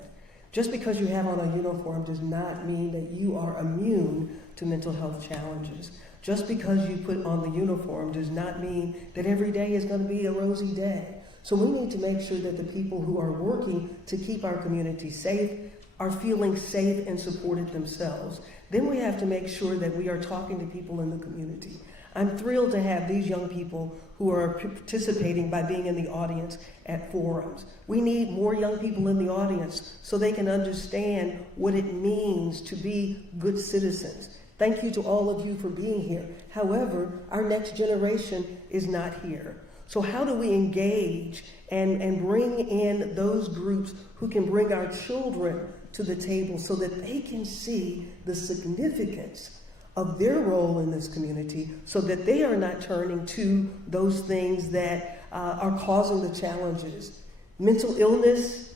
Just because you have on a uniform does not mean that you are immune to mental health challenges. Just because you put on the uniform does not mean that every day is going to be a rosy day. So we need to make sure that the people who are working to keep our community safe are feeling safe and supported themselves. Then we have to make sure that we are talking to people in the community. I'm thrilled to have these young people who are participating by being in the audience at forums. We need more young people in the audience so they can understand what it means to be good citizens. Thank you to all of you for being here. However, our next generation is not here. So how do we engage and bring in those groups who can bring our children to the table so that they can see the significance of their role in this community so that they are not turning to those things that are causing the challenges. Mental illness,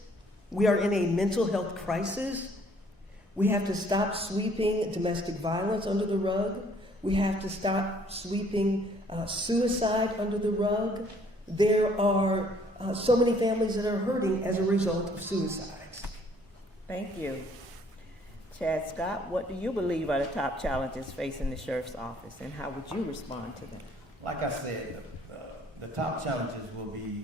we are in a mental health crisis. We have to stop sweeping domestic violence under the rug. We have to stop sweeping suicide under the rug. There are so many families that are hurting as a result of suicides. Thank you. Chad Scott, what do you believe are the top challenges facing the sheriff's office, and how would you respond to them? Like I said, the top challenges will be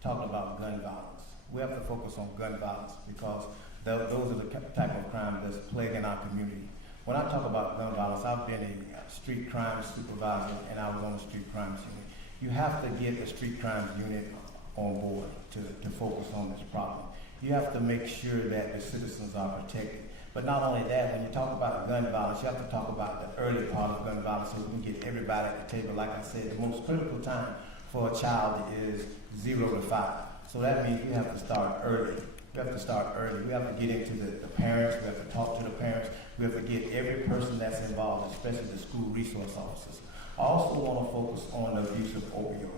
talking about gun violence. We have to focus on gun violence because those are the type of crime that's plaguing our community. When I talk about gun violence, I've been a street crime supervisor and I was on the street crimes unit. You have to get the street crimes unit on board to focus on this problem. You have to make sure that the citizens are protected. But not only that, when you talk about gun violence, you have to talk about the early part of gun violence so we can get everybody at the table. Like I said, the most critical time for a child is 0 to 5. So that means we have to start early. We have to start early. We have to get into the parents. We have to talk to the parents. We have to get every person that's involved, especially the school resource officers. I also want to focus on the abuse of opioids.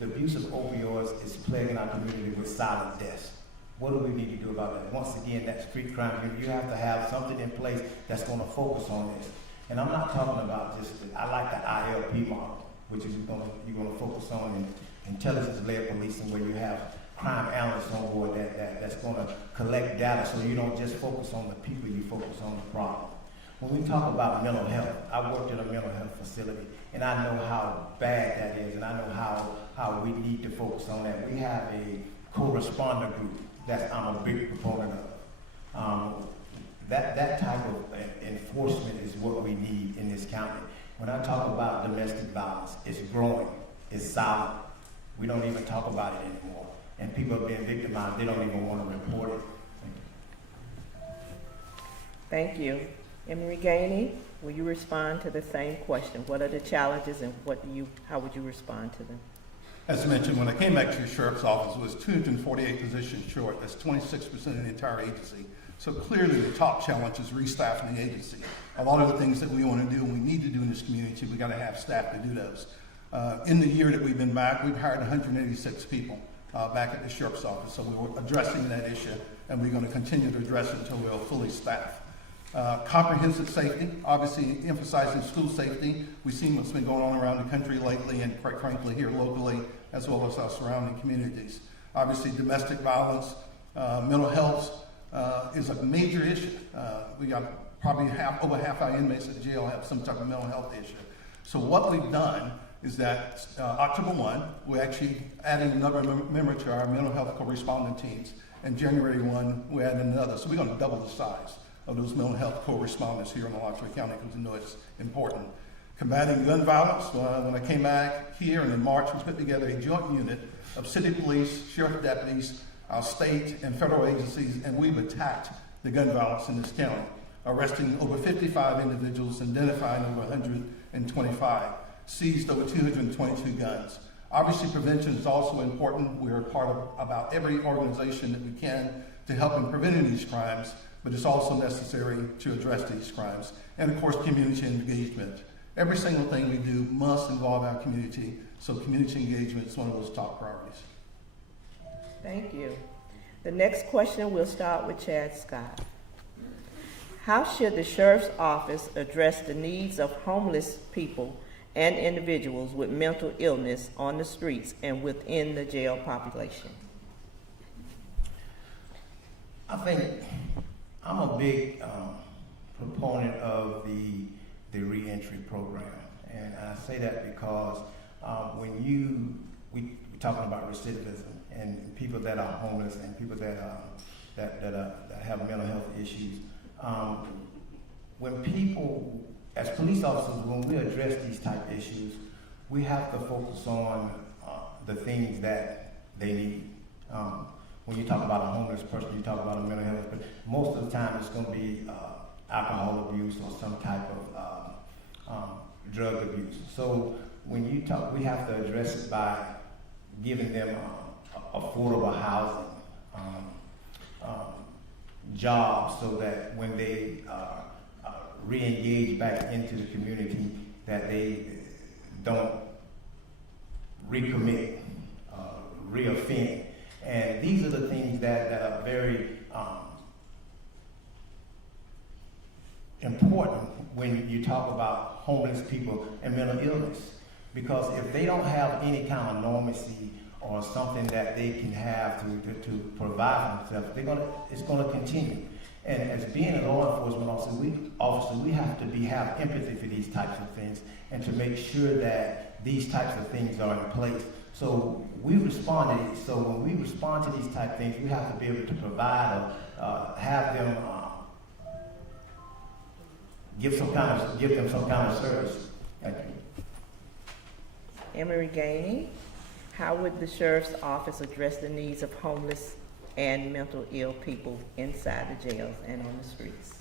The abuse of opioids is plaguing our community with silent deaths. What do we need to do about that? Once again, that street crime unit, you have to have something in place that's going to focus on this. And I'm not talking about just, I like the ILP model, which is you're going to focus on intelligence-led policing, where you have crime analysts on board that's going to collect data so you don't just focus on the people, you focus on the problem. When we talk about mental health, I worked in a mental health facility, and I know how bad that is, and I know how we need to focus on that. We have a co-responder group that I'm a big proponent of. That type of enforcement is what we need in this county. When I talk about domestic violence, it's growing, it's silent. We don't even talk about it anymore. And people are being victimized, they don't even want to report it. Thank you. Emery Gainey, will you respond to the same question? What are the challenges and how would you respond to them? As mentioned, when I came back to your sheriff's office, it was 248 positions short. That's 26% of the entire agency. So clearly the top challenge is restaffing the agency. A lot of the things that we want to do and we need to do in this community, we got to have staff to do those. In the year that we've been back, we've hired 186 people back at the sheriff's office. So we're addressing that issue, and we're going to continue to address it until we're fully staffed. Comprehensive safety, obviously emphasizing school safety. We've seen what's been going on around the country lately, and quite frankly here locally, as well as our surrounding communities. Obviously domestic violence, mental health is a major issue. We got probably over half our inmates at the jail have some type of mental health issue. So what we've done is that October 1, we're actually adding another member to our mental health correspondent teams. And January 1, we're adding another. So we're going to double the size of those mental health co-responders here in Alachua County because we know it's important. Combating gun violence, when I came back here and in March, we put together a joint unit of city police, sheriff deputies, our state and federal agencies, and we've attacked the gun violence in this county, arresting over 55 individuals, identifying over 125, seized over 222 guns. Obviously, prevention is also important. We're a part of about every organization that we can to help in preventing these crimes, but it's also necessary to address these crimes. And of course, community engagement. Every single thing we do must involve our community, so community engagement is one of those top priorities. Thank you. The next question, we'll start with Chad Scott. How should the sheriff's office address the needs of homeless people and individuals with mental illness on the streets and within the jail population? I think I'm a big proponent of the reentry program, and I say that because when we're talking about recidivism and people that are homeless and people that have mental health issues, when people, as police officers, when we address these type of issues, we have to focus on the things that they need. When you talk about a homeless person, you talk about a mental health, but most of the time it's going to be alcohol abuse or some type of drug abuse. So when you talk, we have to address it by giving them affordable housing, jobs, so that when they re-engage back into the community, that they don't recommit, reoffend. And these are the things that are very important when you talk about homeless people and mental illness. Because if they don't have any kind of normalcy or something that they can have to provide for themselves, it's gonna continue. And as being a law enforcement officer, we have to have empathy for these types of things and to make sure that these types of things are in place. So we respond to these. So when we respond to these type of things, we have to be able to provide or have them give them some kind of service. Thank you. Emery Gainey, how would the sheriff's office address the needs of homeless and mental ill people inside the jails and on the streets?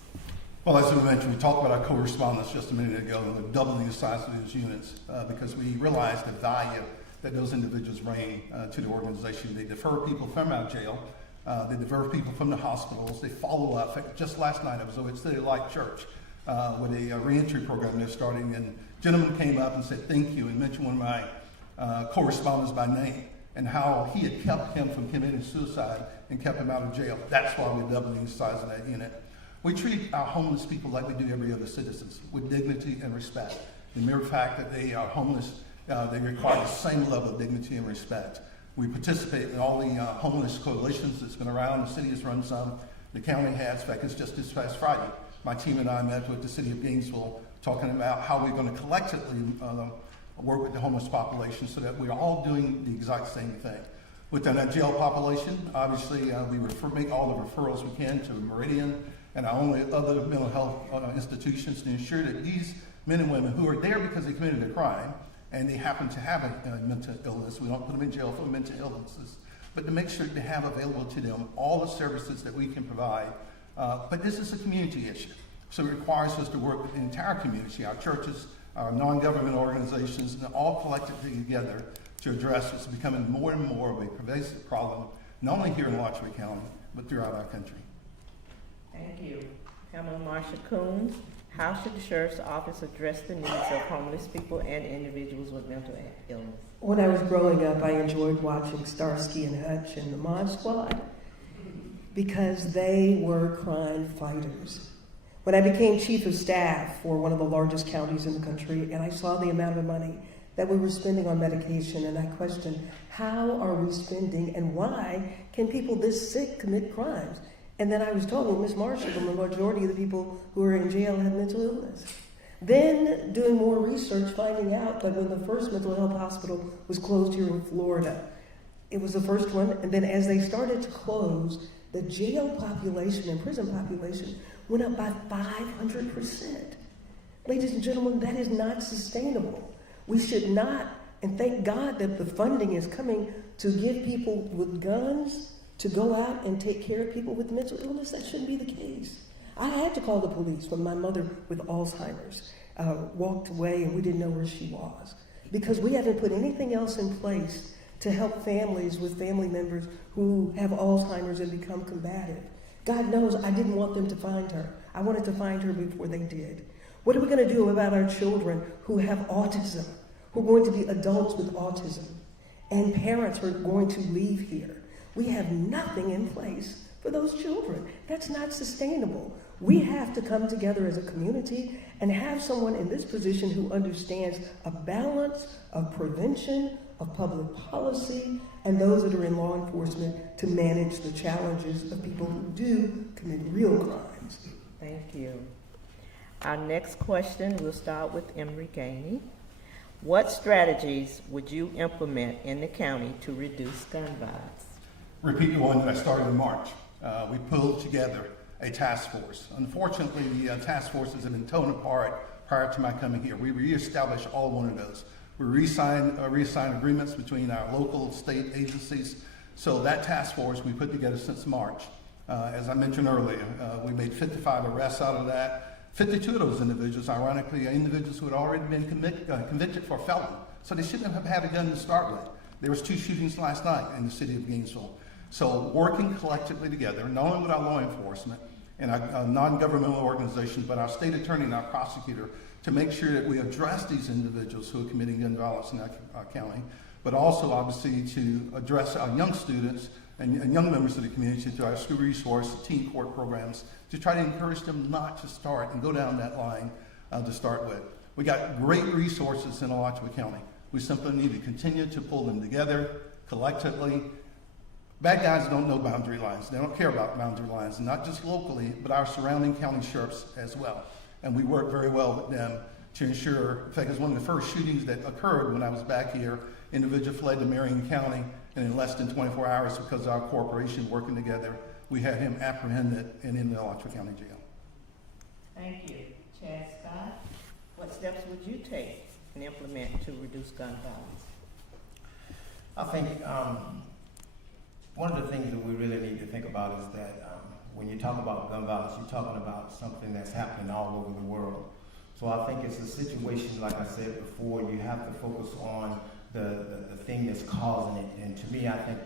Well, as we mentioned, we talked about our co-respondents just a minute ago, and we're doubling the size of those units because we realize the value that those individuals bring to the organization. They defer people from our jail. They defer people from the hospitals. They follow up. In fact, just last night, I was over at City Light Church with a reentry program they're starting, and a gentleman came up and said thank you and mentioned one of my co-respondents by name and how he had kept him from committing suicide and kept him out of jail. That's why we're doubling the size of that unit. We treat our homeless people like we do every other citizens, with dignity and respect. The mere fact that they are homeless, they require the same level of dignity and respect. We participate in all the homeless coalitions that's been around. The city has run some. The county has. In fact, it's just this past Friday. My team and I met with the city of Gainesville talking about how we're going to collectively work with the homeless population so that we're all doing the exact same thing. Within that jail population, obviously, we make all the referrals we can to Meridian and our only other mental health institutions to ensure that these men and women who are there because they committed a crime and they happen to have a mental illness, we don't put them in jail for mental illnesses, but to make sure they have available to them all the services that we can provide. But this is a community issue, so it requires us to work with the entire community, our churches, our non-government organizations, and all collectively together to address what's becoming more and more of a pervasive problem, not only here in Alachua County, but throughout our country. Thank you. Pamela Marsha Coons, how should the sheriff's office address the needs of homeless people and individuals with mental illness? When I was growing up, I enjoyed watching Starsky and Hutch and the Mod Squad because they were crime fighters. When I became chief of staff for one of the largest counties in the country, and I saw the amount of money that we were spending on medication, and I questioned, how are we spending and why can people this sick commit crimes? And then I was told, well, Ms. Marshall, the majority of the people who are in jail have mental illness. Then doing more research, finding out that when the first mental health hospital was closed here in Florida, it was the first one, and then as they started to close, the jail population and prison population went up by 500%. Ladies and gentlemen, that is not sustainable. We should not, and thank God that the funding is coming to give people with guns to go out and take care of people with mental illness. That shouldn't be the case. I had to call the police when my mother with Alzheimer's walked away and we didn't know where she was, because we haven't put anything else in place to help families with family members who have Alzheimer's and become combative. God knows I didn't want them to find her. I wanted to find her before they did. What are we going to do about our children who have autism, who are going to be adults with autism, and parents who are going to leave here? We have nothing in place for those children. That's not sustainable. We have to come together as a community and have someone in this position who understands a balance of prevention, of public policy, and those that are in law enforcement to manage the challenges of people who do commit real crimes. Thank you. Our next question will start with Emery Gainey. What strategies would you implement in the county to reduce gun violence? Repeat the one that I started in March. We pulled together a task force. Unfortunately, the task forces have been torn apart prior to my coming here. We reestablished all one of those. We reassigned agreements between our local state agencies. So that task force we put together since March. As I mentioned earlier, we made 55 arrests out of that. 52 of those individuals, ironically, are individuals who had already been convicted for felony. So they shouldn't have had a gun to start with. There was 2 shootings last night in the city of Gainesville. So working collectively together, not only with our law enforcement and our non-governmental organizations, but our state attorney and our prosecutor, to make sure that we address these individuals who are committing gun violence in our county, but also obviously to address our young students and young members of the community through our school resource, teen court programs, to try to encourage them not to start and go down that line to start with. We got great resources in Alachua County. We simply need to continue to pull them together collectively. Bad guys don't know boundary lines. They don't care about boundary lines, not just locally, but our surrounding county sheriffs as well. And we work very well with them to ensure, in fact, it was one of the first shootings that occurred when I was back here. Individual fled to Marion County, and in less than 24 hours, because of our cooperation working together, we had him apprehended and in the Alachua County Jail. Thank you. Chad Scott, what steps would you take and implement to reduce gun violence? I think one of the things that we really need to think about is that when you talk about gun violence, you're talking about something that's happening all over the world. So I think it's a situation, like I said before, you have to focus on the thing that's causing it. And to me, I think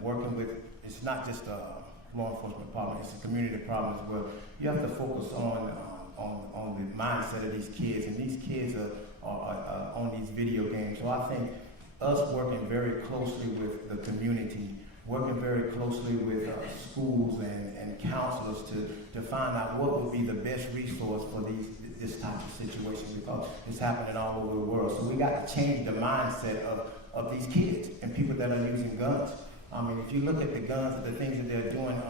working with, it's not just a law enforcement problem, it's a community problem as well. You have to focus on the mindset of these kids, and these kids are on these video games. So I think us working very closely with the community, working very closely with schools and counselors to find out what would be the best resource for this type of situation, because it's happening all over the world. So we got to change the mindset of these kids and people that are using guns. I mean, if you look at the guns and the things that they're doing,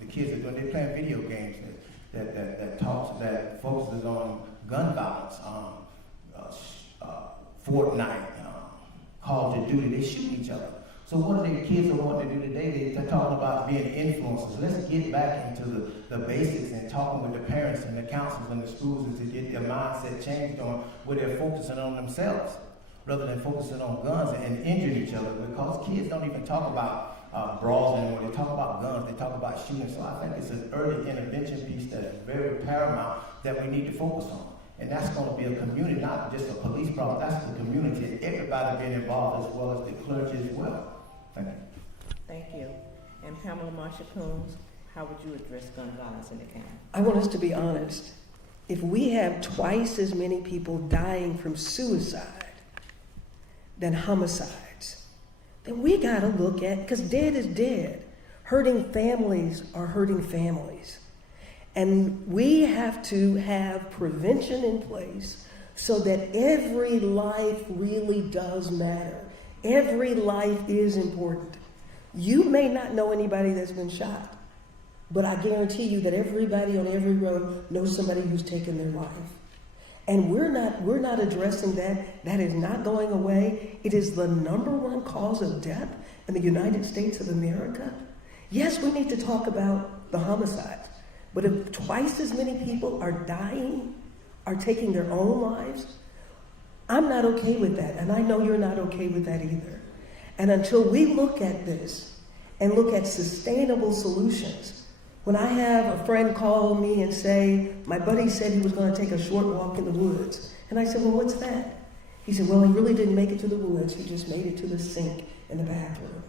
the kids are doing, they're playing video games that focuses on gun violence, Fortnite, Call of Duty, they shoot each other. So what are the kids are wanting to do today? They're talking about being influencers. Let's get back into the basics and talking with the parents and the counselors and the schools and to get their mindset changed on where they're focusing on themselves rather than focusing on guns and injuring each other, because kids don't even talk about brawls anymore. They talk about guns, they talk about shooting. So I think it's an early intervention piece that is very paramount that we need to focus on. And that's going to be a community, not just a police problem, that's the community and everybody being involved as well as the clergy as well. Thank you. Thank you. And Pamela Marshall-Coombs, how would you address gun violence in the county? I want us to be honest. If we have twice as many people dying from suicide than homicides, then we got to look at, because dead is dead. Hurting families are hurting families. And we have to have prevention in place so that every life really does matter. Every life is important. You may not know anybody that's been shot, but I guarantee you that everybody on every road knows somebody who's taken their life. And we're not addressing that. That is not going away. It is the #1 cause of death in the United States of America. Yes, we need to talk about the homicides, but if twice as many people are dying, are taking their own lives, I'm not okay with that, and I know you're not okay with that either. And until we look at this and look at sustainable solutions, when I have a friend call me and say, my buddy said he was going to take a short walk in the woods, and I said, well, what's that? He said, well, he really didn't make it to the woods, he just made it to the sink in the bathroom.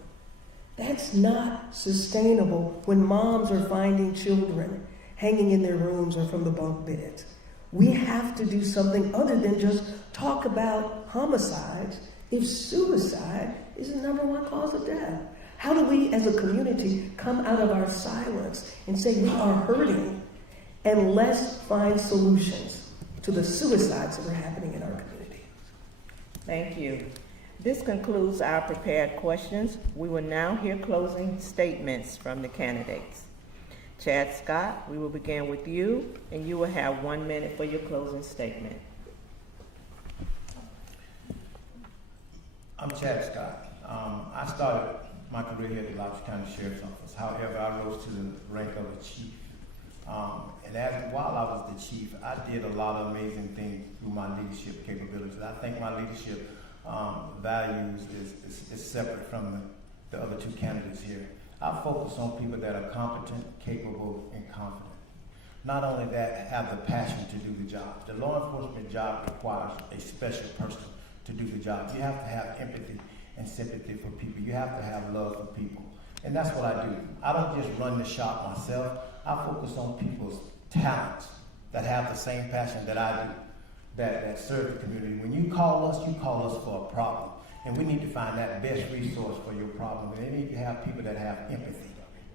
That's not sustainable when moms are finding children hanging in their rooms or from the bunk beds. We have to do something other than just talk about homicides if suicide is the #1 cause of death. How do we as a community come out of our silence and say we are hurting, and let's find solutions to the suicides that are happening in our community? Thank you. This concludes our prepared questions. We will now hear closing statements from the candidates. Chad Scott, we will begin with you, and you will have 1 minute for your closing statement. I'm Chad Scott. I started my career here at the Alachua County Sheriff's Office. However, I rose to the rank of a chief. While I was the chief, I did a lot of amazing things through my leadership capabilities. I think my leadership values is separate from the other two candidates here. I focus on people that are competent, capable, and confident. Not only that, have the passion to do the job. The law enforcement job requires a special person to do the job. You have to have empathy and sympathy for people. You have to have love for people. And that's what I do. I don't just run the shop myself. I focus on people's talents that have the same passion that I do, that serve the community. When you call us for a problem. And we need to find that best resource for your problem. And they need to have people that have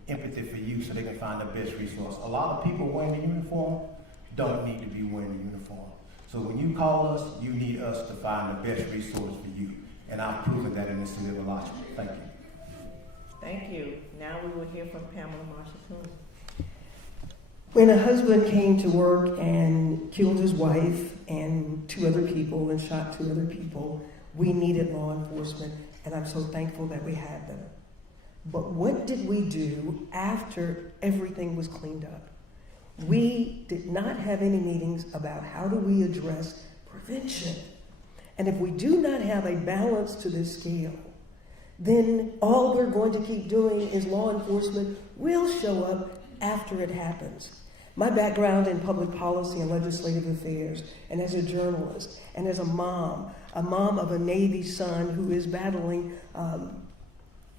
empathy for you so they can find the best resource. A lot of people wearing the uniform don't need to be wearing the uniform. So when you call us, you need us to find the best resource for you. And I've proven that in the city of Alachua. Thank you. Thank you. Now we will hear from Pamela Marshall-Toon. When a husband came to work and killed his wife and 2 other people and shot 2 other people, we needed law enforcement, and I'm so thankful that we had them. But what did we do after everything was cleaned up? We did not have any meetings about how do we address prevention. And if we do not have a balance to this scale, then all we're going to keep doing is law enforcement will show up after it happens. My background in public policy and legislative affairs, and as a journalist, and as a mom of a Navy son who is battling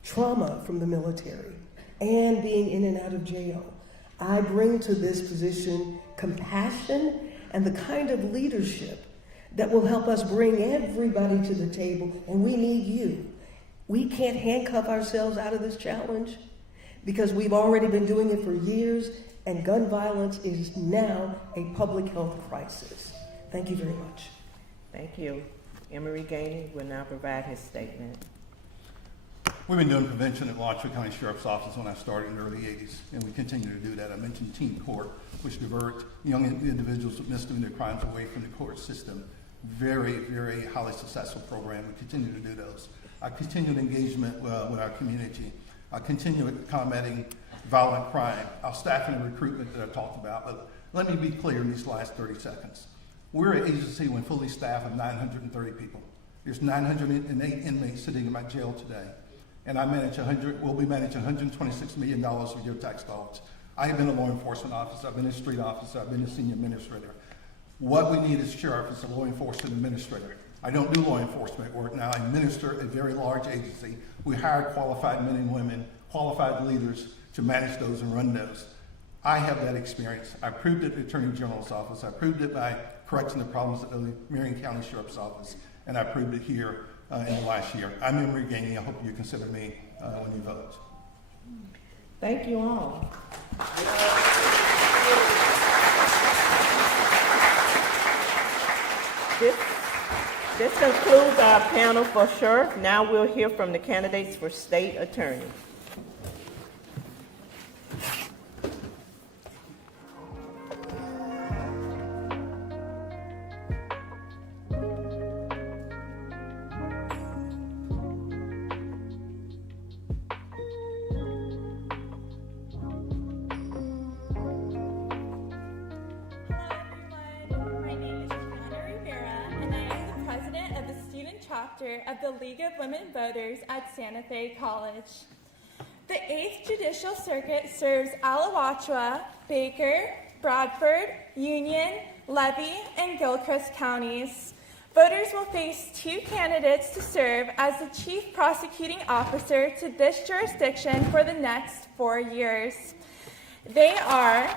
trauma from the military and being in and out of jail, I bring to this position compassion and the kind of leadership that will help us bring everybody to the table, and we need you. We can't handcuff ourselves out of this challenge because we've already been doing it for years, and gun violence is now a public health crisis. Thank you very much. Thank you. Emery Gainey will now provide his statement. We've been doing prevention at Alachua County Sheriff's Office when I started in the early 80s, and we continue to do that. I mentioned teen court, which divert young individuals with misdemeanor crimes away from the court system. Very, very highly successful program. We continue to do those. Our continued engagement with our community. Our continued combating violent crime. Our staffing and recruitment that I talked about. But let me be clear in these last 30 seconds. We're an agency when fully staffed of 930 people. There's 908 inmates sitting in my jail today. And we'll be managing $126 million of your tax dollars. I have been a law enforcement officer, I've been a street officer, I've been a senior administrator. What we need as sheriff is a law enforcement administrator. I don't do law enforcement work now, I administer a very large agency. We hire qualified men and women, qualified leaders to manage those and run those. I have that experience. I proved it at the Attorney General's office. I proved it by correcting the problems at the Marion County Sheriff's Office, and I proved it here in the last year. I'm Emery Gainey. I hope you consider me when you vote. Thank you all. This concludes our panel for sheriff. Now we'll hear from the candidates for state attorney. Of the League of Women Voters at Santa Fe College. The 8th Judicial Circuit serves Alachua, Baker, Bradford, Union, Levy, and Gilchrist counties. Voters will face 2 candidates to serve as the Chief Prosecuting Officer to this jurisdiction for the next 4 years. They are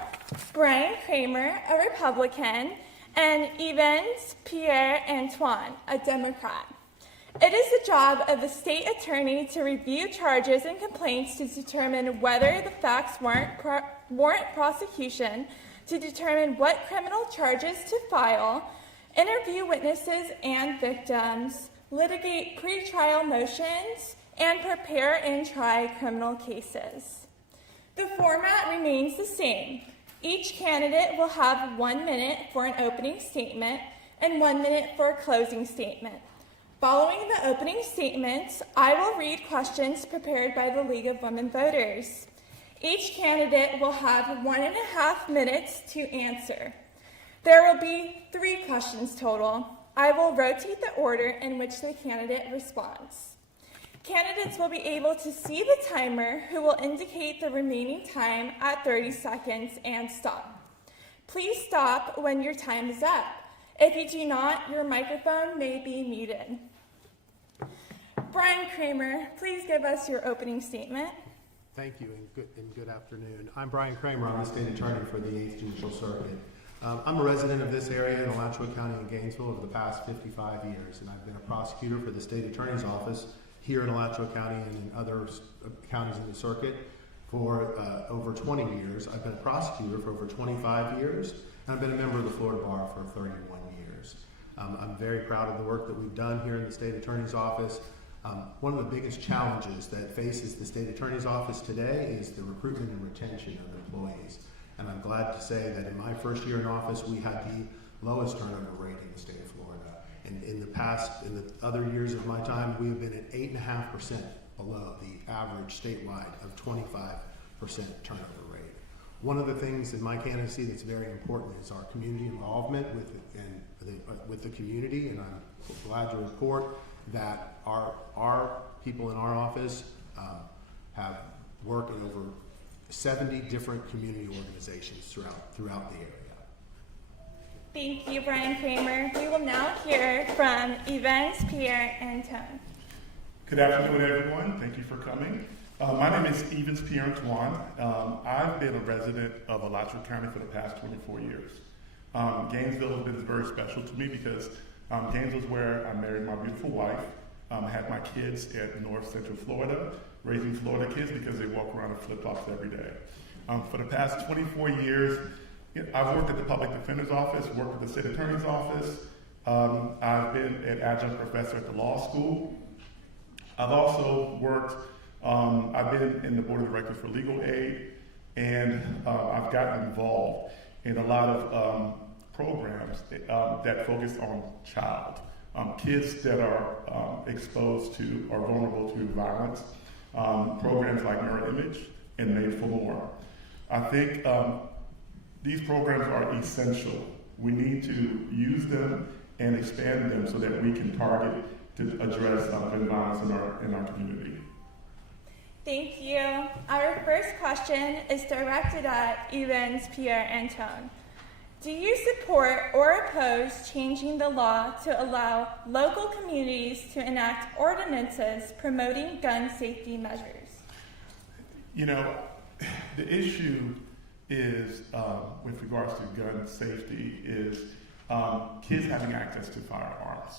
Brian Kramer, a Republican, and Evans Pierre Antoine, a Democrat. It is the job of the state attorney to review charges and complaints to determine whether the facts warrant prosecution, to determine what criminal charges to file, interview witnesses and victims, litigate pretrial motions, and prepare and try criminal cases. The format remains the same. Each candidate will have 1 minute for an opening statement and 1 minute for a closing statement. Following the opening statements, I will read questions prepared by the League of Women Voters. Each candidate will have 1.5 minutes to answer. There will be 3 questions total. I will rotate the order in which the candidate responds. Candidates will be able to see the timer, who will indicate the remaining time at 30 seconds and stop. Please stop when your time is up. If you do not, your microphone may be muted. Brian Kramer, please give us your opening statement. Thank you, and good afternoon. I'm Brian Kramer. I'm the state attorney for the 8th Judicial Circuit. I'm a resident of this area in Alachua County and Gainesville over the past 55 years, and I've been a prosecutor for the state attorney's office here in Alachua County and in other counties in the circuit for over 20 years. I've been a prosecutor for over 25 years, and I've been a member of the Florida Bar for 31 years. I'm very proud of the work that we've done here in the state attorney's office. One of the biggest challenges that faces the state attorney's office today is the recruitment and retention of employees. And I'm glad to say that in my first year in office, we had the lowest turnover rate in the state of Florida. And in the other years of my time, we have been at 8.5% below the average statewide of 25% turnover rate. One of the things in my candidacy that's very important is our community involvement with the community, and I'm glad to report that our people in our office have worked in over 70 different community organizations throughout the area. Thank you, Brian Kramer. We will now hear from Evans, Pierre, and Tone. Good afternoon, everyone. Thank you for coming. My name is Evans Pierre Antoine. I've been a resident of Alachua County for the past 24 years. Gainesville has been very special to me because Gainesville is where I married my beautiful wife. I had my kids at North Central Florida, raising Florida kids because they walk around in flip-flops every day. For the past 24 years, I've worked at the Public Defender's Office, worked at the State Attorney's Office. I've been an adjunct professor at the law school. I've also worked, I've been in the board of directors for legal aid, and I've gotten involved in a lot of programs that focus on child. Kids that are exposed to or vulnerable to violence, programs like Mirror Image and Made for More. I think these programs are essential. We need to use them and expand them so that we can target to address gun violence in our community. Thank you. Our first question is directed at Evans, Pierre, and Tone. Do you support or oppose changing the law to allow local communities to enact ordinances promoting gun safety measures? You know, the issue is, with regards to gun safety, is kids having access to firearms.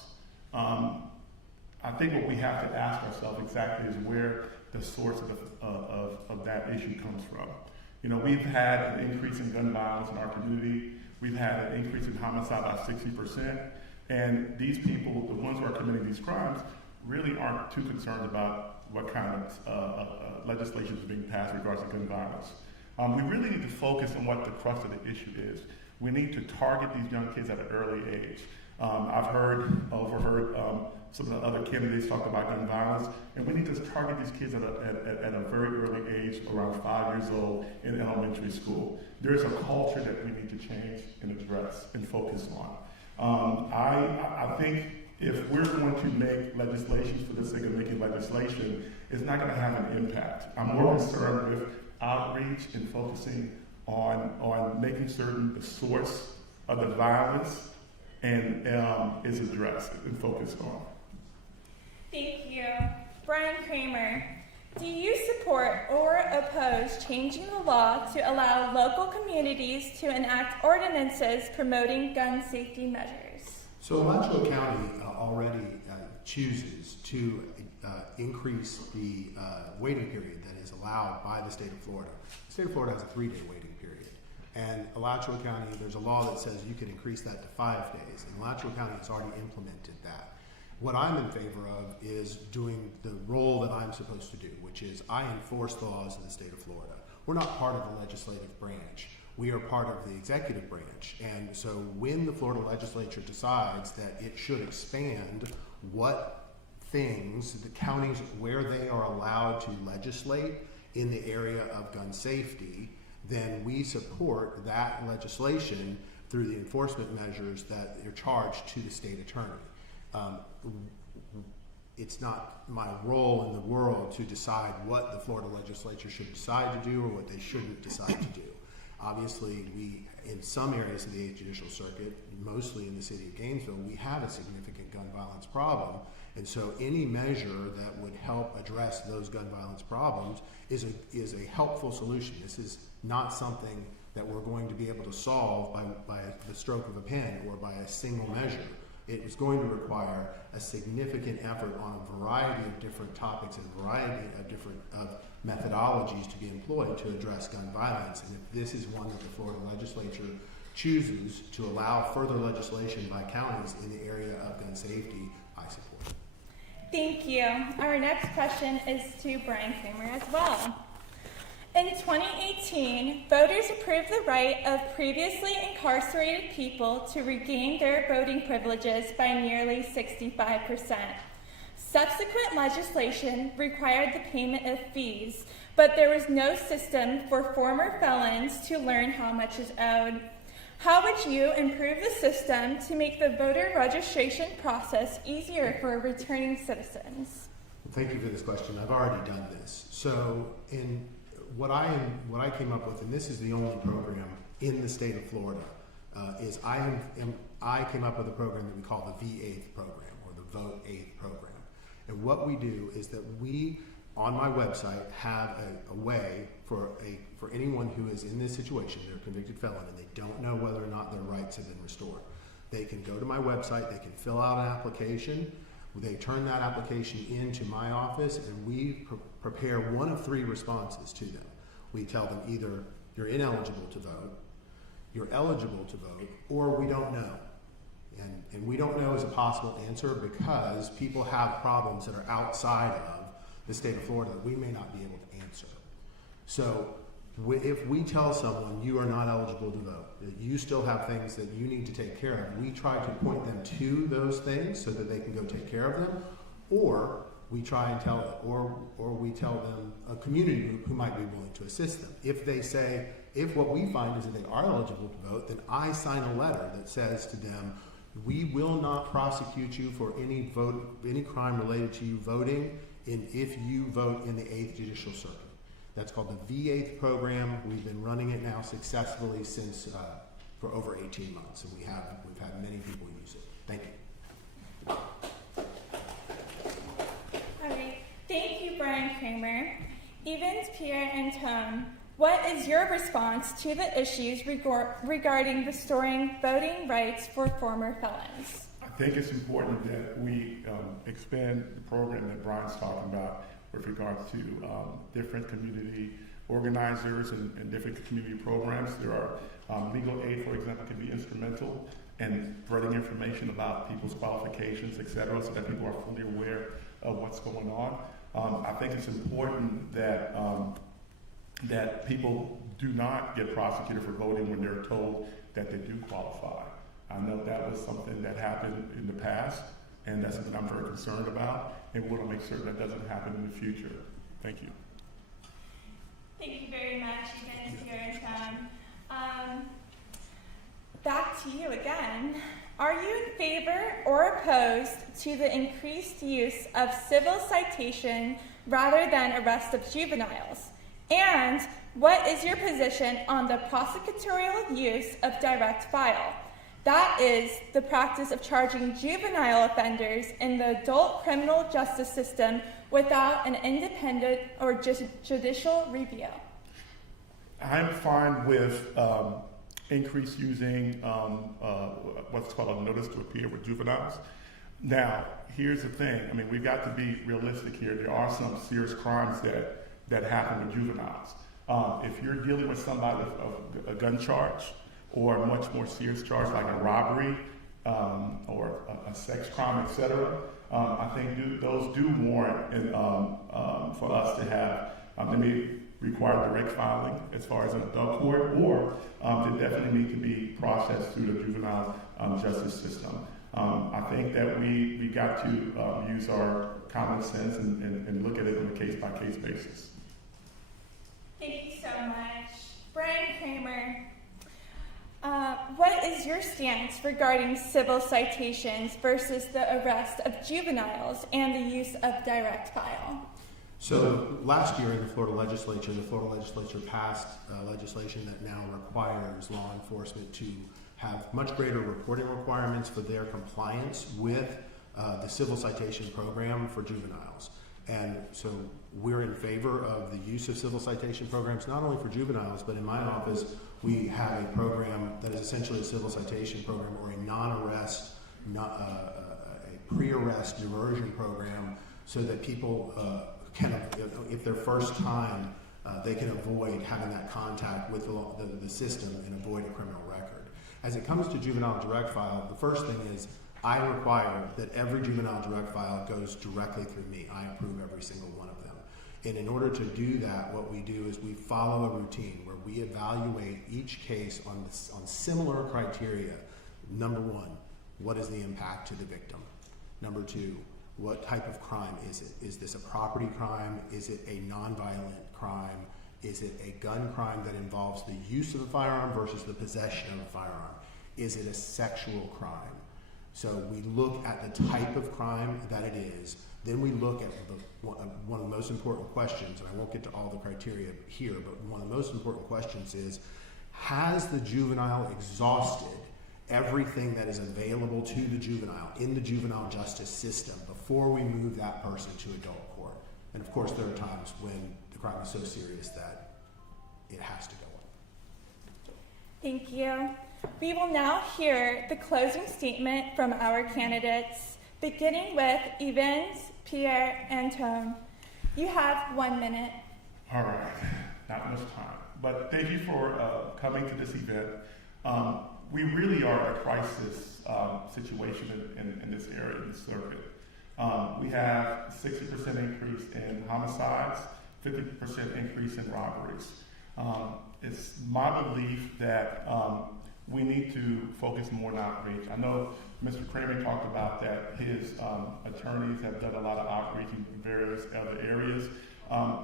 I think what we have to ask ourselves exactly is where the source of that issue comes from. You know, we've had an increase in gun violence in our community. We've had an increase in homicide by 60%, and these people, the ones who are committing these crimes, really aren't too concerned about what kind of legislation is being passed in regards to gun violence. We really need to focus on what the crux of the issue is. We need to target these young kids at an early age. I've overheard some of the other candidates talk about gun violence, and we need to target these kids at a very early age, around 5 years old, in elementary school. There is a culture that we need to change and address and focus on. I think if we're going to make legislation for the sake of making legislation, it's not going to have an impact. I'm more concerned with outreach and focusing on making certain the source of the violence and is addressed and focused on. Thank you. Brian Kramer, do you support or oppose changing the law to allow local communities to enact ordinances promoting gun safety measures? So Alachua County already chooses to increase the waiting period that is allowed by the state of Florida. The state of Florida has a 3-day waiting period. And Alachua County, there's a law that says you can increase that to 5 days. And Alachua County has already implemented that. What I'm in favor of is doing the role that I'm supposed to do, which is I enforce the laws of the state of Florida. We're not part of the legislative branch. We are part of the executive branch. And so when the Florida legislature decides that it should expand what things, the counties where they are allowed to legislate in the area of gun safety, then we support that legislation through the enforcement measures that are charged to the state attorney. It's not my role in the world to decide what the Florida legislature should decide to do or what they shouldn't decide to do. Obviously, we, in some areas of the 8th Judicial Circuit, mostly in the city of Gainesville, we have a significant gun violence problem. And so any measure that would help address those gun violence problems is a helpful solution. This is not something that we're going to be able to solve by the stroke of a pen or by a single measure. It is going to require a significant effort on a variety of different topics and a variety of different methodologies to be employed to address gun violence. And if this is one that the Florida legislature chooses to allow further legislation by counties in the area of gun safety, I support it. Thank you. Our next question is to Brian Kramer as well. In 2018, voters approved the right of previously incarcerated people to regain their voting privileges by nearly 65%. Subsequent legislation required the payment of fees, but there was no system for former felons to learn how much is owed. How would you improve the system to make the voter registration process easier for returning citizens? Thank you for this question. I've already done this. So what I came up with, and this is the only program in the state of Florida, is I came up with a program that we call the V8 program, or the Vote 8 program. And what we do is that we, on my website, have a way for anyone who is in this situation, they're a convicted felon, and they don't know whether or not their rights have been restored. They can go to my website, they can fill out an application, they turn that application into my office, and we prepare one of 3 responses to them. We tell them either you're ineligible to vote, you're eligible to vote, or we don't know. And we don't know is a possible answer because people have problems that are outside of the state of Florida that we may not be able to answer. So if we tell someone you are not eligible to vote, that you still have things that you need to take care of, we try to point them to those things so that they can go take care of them, or we try and tell them, or we tell them a community group who might be willing to assist them. If they say, if what we find is that they are eligible to vote, then I sign a letter that says to them, we will not prosecute you for any crime related to you voting if you vote in the 8th Judicial Circuit. That's called the V8 program. We've been running it now successfully since for over 18 months, and we've had many people use it. Thank you. All right. Thank you, Brian Kramer. Evans, Pierre, and Tone, what is your response to the issues regarding restoring voting rights for former felons? I think it's important that we expand the program that Brian's talking about with regards to different community organizers and different community programs. There are legal aid, for example, can be instrumental in spreading information about people's qualifications, et cetera, so that people are fully aware of what's going on. I think it's important that that people do not get prosecuted for voting when they're told that they do qualify. I know that was something that happened in the past, and that's something I'm very concerned about, and we want to make certain that doesn't happen in the future. Thank you. Thank you very much, Evans, Pierre, and Tone. Back to you again. Are you in favor or opposed to the increased use of civil citation rather than arrest of juveniles? And what is your position on the prosecutorial use of direct file? That is the practice of charging juvenile offenders in the adult criminal justice system without an independent or judicial review. I'm fine with increase using what's called a notice to appear with juveniles. Now, here's the thing. I mean, we've got to be realistic here. There are some serious crimes that happen with juveniles. If you're dealing with somebody with a gun charge or a much more serious charge like a robbery or a sex crime, etc., I think those do warrant for us to have, they may require direct filing as far as an adult court, or they definitely need to be processed through the juvenile justice system. I think that we got to use our common sense and look at it on a case-by-case basis. Thank you so much. Brian Kramer, what is your stance regarding civil citations versus the arrest of juveniles and the use of direct file? So last year in the Florida legislature passed legislation that now requires law enforcement to have much greater reporting requirements for their compliance with the civil citation program for juveniles. And so we're in favor of the use of civil citation programs, not only for juveniles, but in my office, we have a program that is essentially a civil citation program or a non-arrest, a pre-arrest diversion program, so that people if their first time, they can avoid having that contact with the system and avoid a criminal record. As it comes to juvenile direct file, the first thing is I require that every juvenile direct file goes directly through me. I approve every single one of them. And in order to do that, what we do is we follow a routine where we evaluate each case on similar criteria. Number one, what is the impact to the victim? Number two, what type of crime is it? Is this a property crime? Is it a nonviolent crime? Is it a gun crime that involves the use of a firearm versus the possession of a firearm? Is it a sexual crime? So we look at the type of crime that it is. Then we look at one of the most important questions, and I won't get to all the criteria here, but one of the most important questions is, has the juvenile exhausted everything that is available to the juvenile in the juvenile justice system before we move that person to adult court? And of course, there are times when the crime is so serious that it has to go on. Thank you. We will now hear the closing statement from our candidates, beginning with Evans, Pierre, and Tone. You have 1 minute. All right, not much time, but thank you for coming to this event. We really are at a crisis situation in this area, in this circuit. We have 60% increase in homicides, 50% increase in robberies. It's my belief that we need to focus more on outreach. I know Mr. Kramer talked about that his attorneys have done a lot of outreach in various other areas.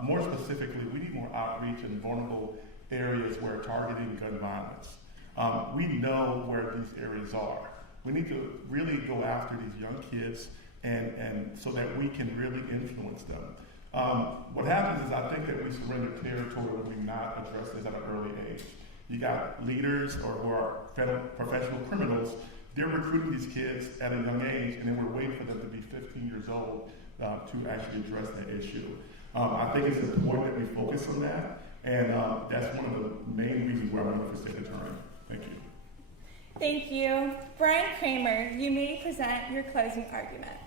More specifically, we need more outreach in vulnerable areas where targeting gun violence. We know where these areas are. We need to really go after these young kids and so that we can really influence them. What happens is I think that we surrender territory when we not address this at an early age. You got leaders or who are professional criminals, they're recruiting these kids at a young age, and then we're waiting for them to be 15 years old to actually address that issue. I think it's important that we focus on that, and that's one of the main reasons why I'm running for state attorney. Thank you. Thank you. Brian Kramer, you may present your closing argument.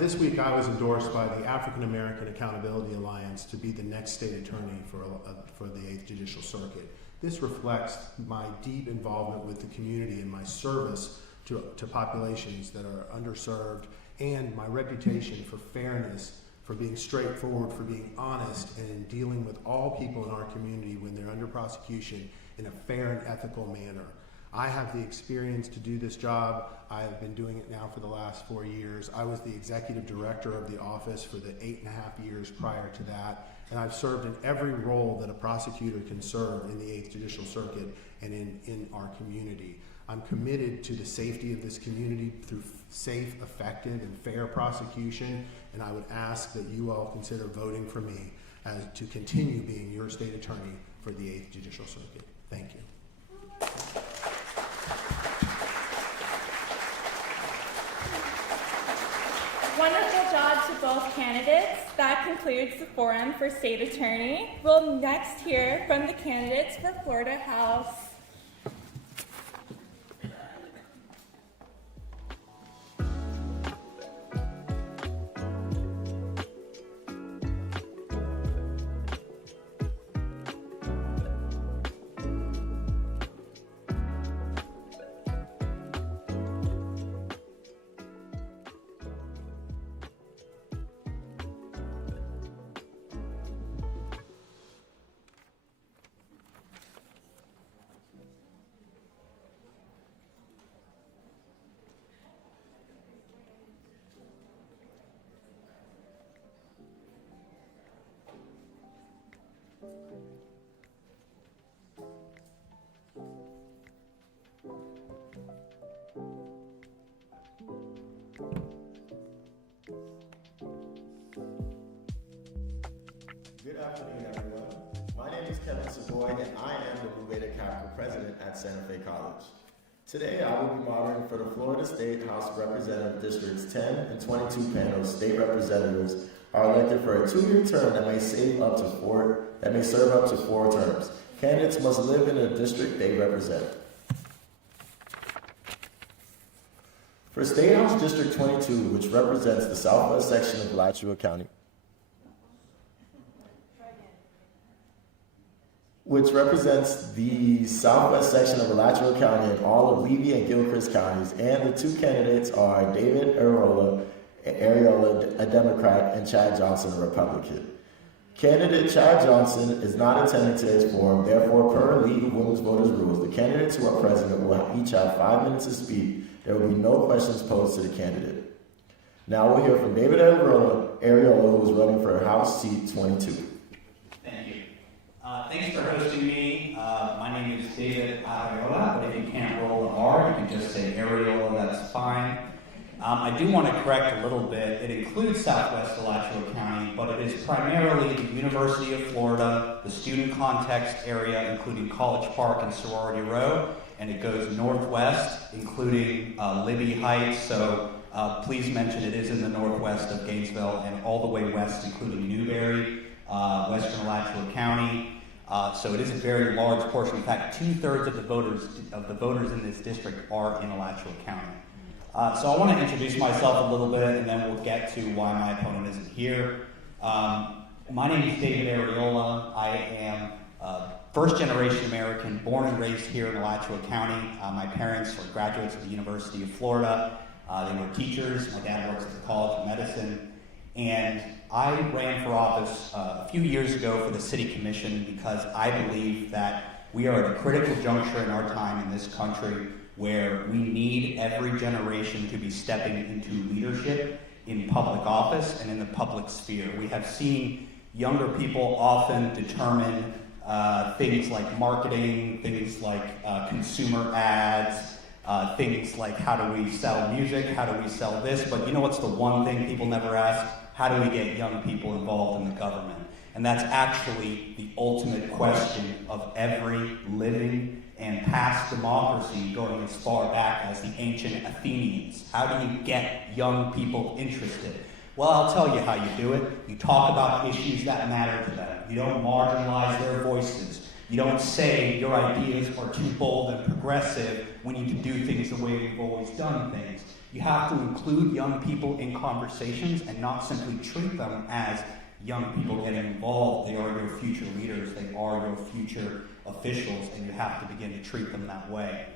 This week I was endorsed by the African American Accountability Alliance to be the next state attorney for the 8th Judicial Circuit. This reflects my deep involvement with the community and my service to populations that are underserved, and my reputation for fairness, for being straightforward, for being honest, and in dealing with all people in our community when they're under prosecution in a fair and ethical manner. I have the experience to do this job. I have been doing it now for the last 4 years. I was the executive director of the office for the 8.5 years prior to that, and I've served in every role that a prosecutor can serve in the 8th Judicial Circuit and in our community. I'm committed to the safety of this community through safe, effective, and fair prosecution, and I would ask that you all consider voting for me to continue being your state attorney for the 8th Judicial Circuit. Thank you. Wonderful job to both candidates. That concludes the forum for state attorney. We'll next hear from the candidates for Florida House. Good afternoon, everyone. My name is Kevin Savoy, and I am the Blue Beta Kappa president at Santa Fe College. Today, I will be moderating for the Florida State House of Representative Districts 10 and 22 panel state representatives are elected for a 2-year term that may serve up to 4 terms. Candidates must live in the district they represent. For State House District 22, which represents the southwest section of Alachua County, and all of Levy and Gilchrist counties, and the 2 candidates are David Ariola, a Democrat, and Chad Johnson, a Republican. Candidate Chad Johnson is not attending today's forum, therefore, per League of Women's Voters rules, the candidates who are present will each have 5 minutes to speak. There will be no questions posed to the candidate. Now we'll hear from David Ariola, who is running for House Seat 22. Thank you. Thanks for hosting me. My name is David Ariola, but if you can't roll the R, you can just say Ariola, that's fine. I do want to correct a little bit. It includes Southwest Alachua County, but it is primarily the University of Florida, the student context area, including College Park and Sorority Row, and it goes northwest, including Libby Heights, so please mention it is in the northwest of Gainesville, and all the way west, including Newberry, western Alachua County. So it is a very large portion. In fact, 2/3 of the voters in this district are in Alachua County. So I want to introduce myself a little bit, and then we'll get to why my opponent isn't here. My name is David Ariola. I am first-generation American, born and raised here in Alachua County. My parents were graduates of the University of Florida. They were teachers. My dad works at the College of Medicine. And I ran for office a few years ago for the City Commission because I believe that we are at a critical juncture in our time in this country where we need every generation to be stepping into leadership in public office and in the public sphere. We have seen younger people often determine things like marketing, things like consumer ads, things like how do we sell music, how do we sell this, but you know what's the one thing people never ask? How do we get young people involved in the government? And that's actually the ultimate question of every living and past democracy going as far back as the ancient Athenians. How do you get young people interested? Well, I'll tell you how you do it. You talk about issues that matter to them. You don't marginalize their voices. You don't say your ideas are too bold and progressive. We need to do things the way we've always done things. You have to include young people in conversations and not simply treat them as young people getting involved. They are your future leaders. They are your future officials, and you have to begin to treat them that way.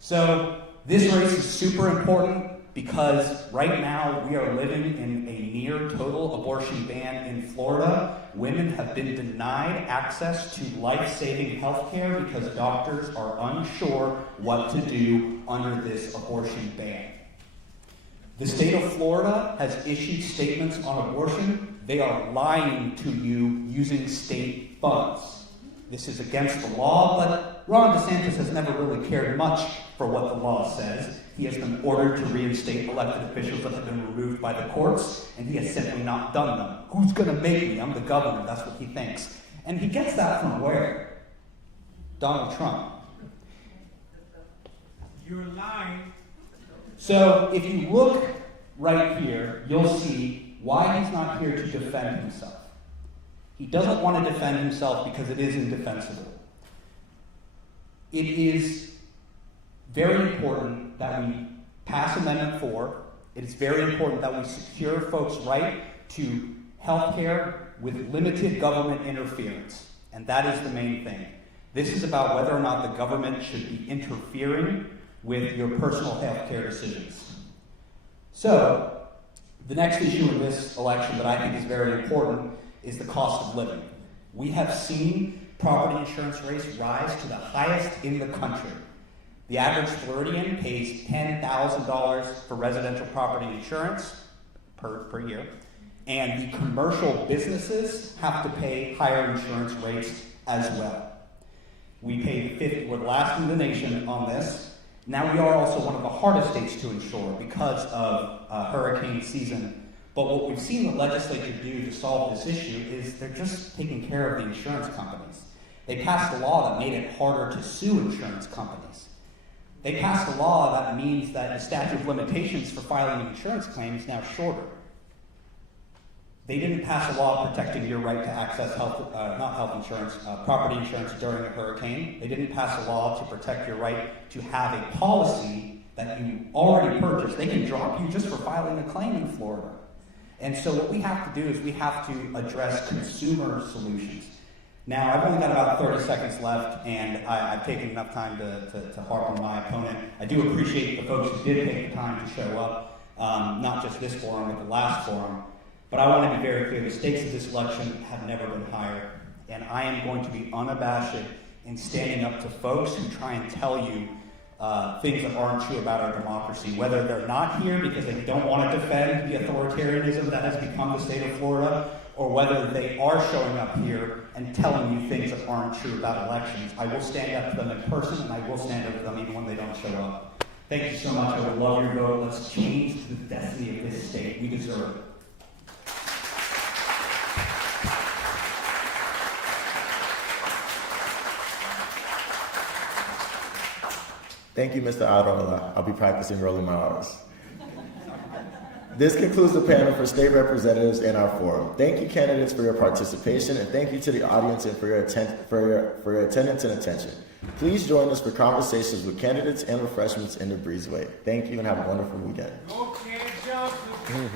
So this race is super important because right now we are living in a near total abortion ban in Florida. Women have been denied access to life-saving health care because doctors are unsure what to do under this abortion ban. The state of Florida has issued statements on abortion. They are lying to you using state funds. This is against the law, but Ron DeSantis has never really cared much for what the law says. He has been ordered to reinstate elected officials that have been removed by the courts, and he has simply not done them. Who's going to make me? I'm the governor. That's what he thinks. And he gets that from where? Donald Trump. You're lying. So if you look right here, you'll see why he's not here to defend himself. He doesn't want to defend himself because it is indefensible. It is very important that we pass Amendment 4. It is very important that we secure folks' right to health care with limited government interference. And that is the main thing. This is about whether or not the government should be interfering with your personal health care decisions. So, the next issue in this election that I think is very important is the cost of living. We have seen property insurance rates rise to the highest in the country. The average Floridian pays $10,000 for residential property insurance per year, and the commercial businesses have to pay higher insurance rates as well. We pay we're last in the nation on this. Now we are also one of the hardest states to insure because of hurricane season. But what we've seen the legislature do to solve this issue is they're just taking care of the insurance companies. They passed a law that made it harder to sue insurance companies. They passed a law that means that the statute of limitations for filing an insurance claim is now shorter. They didn't pass a law protecting your right to access property insurance during a hurricane. They didn't pass a law to protect your right to have a policy that you already purchased. They can drop you just for filing a claim in Florida. And so what we have to do is we have to address consumer solutions. Now, I've only got about 30 seconds left, and I've taken enough time to harp on my opponent. I do appreciate the folks who did take the time to show up, not just this forum, but the last forum. But I want to be very clear, the stakes of this election have never been higher, and I am going to be unabashed in standing up to folks who try and tell you things that aren't true about our democracy, whether they're not here because they don't want to defend the authoritarianism that has become the state of Florida, or whether they are showing up here and telling you things that aren't true about elections. I will stand up to them in person, and I will stand up to them even when they don't show up. Thank you so much. I would love your vote. Let's change the destiny of this state. We deserve it. Thank you, Mr. Arola. I'll be practicing rolling my R's. This concludes the panel for state representatives in our forum. Thank you, candidates, for your participation, and thank you to the audience and for your attendance and attention. Please join us for conversations with candidates and refreshments in the breezeway. Thank you, and have a wonderful weekend. Okay, Johnson.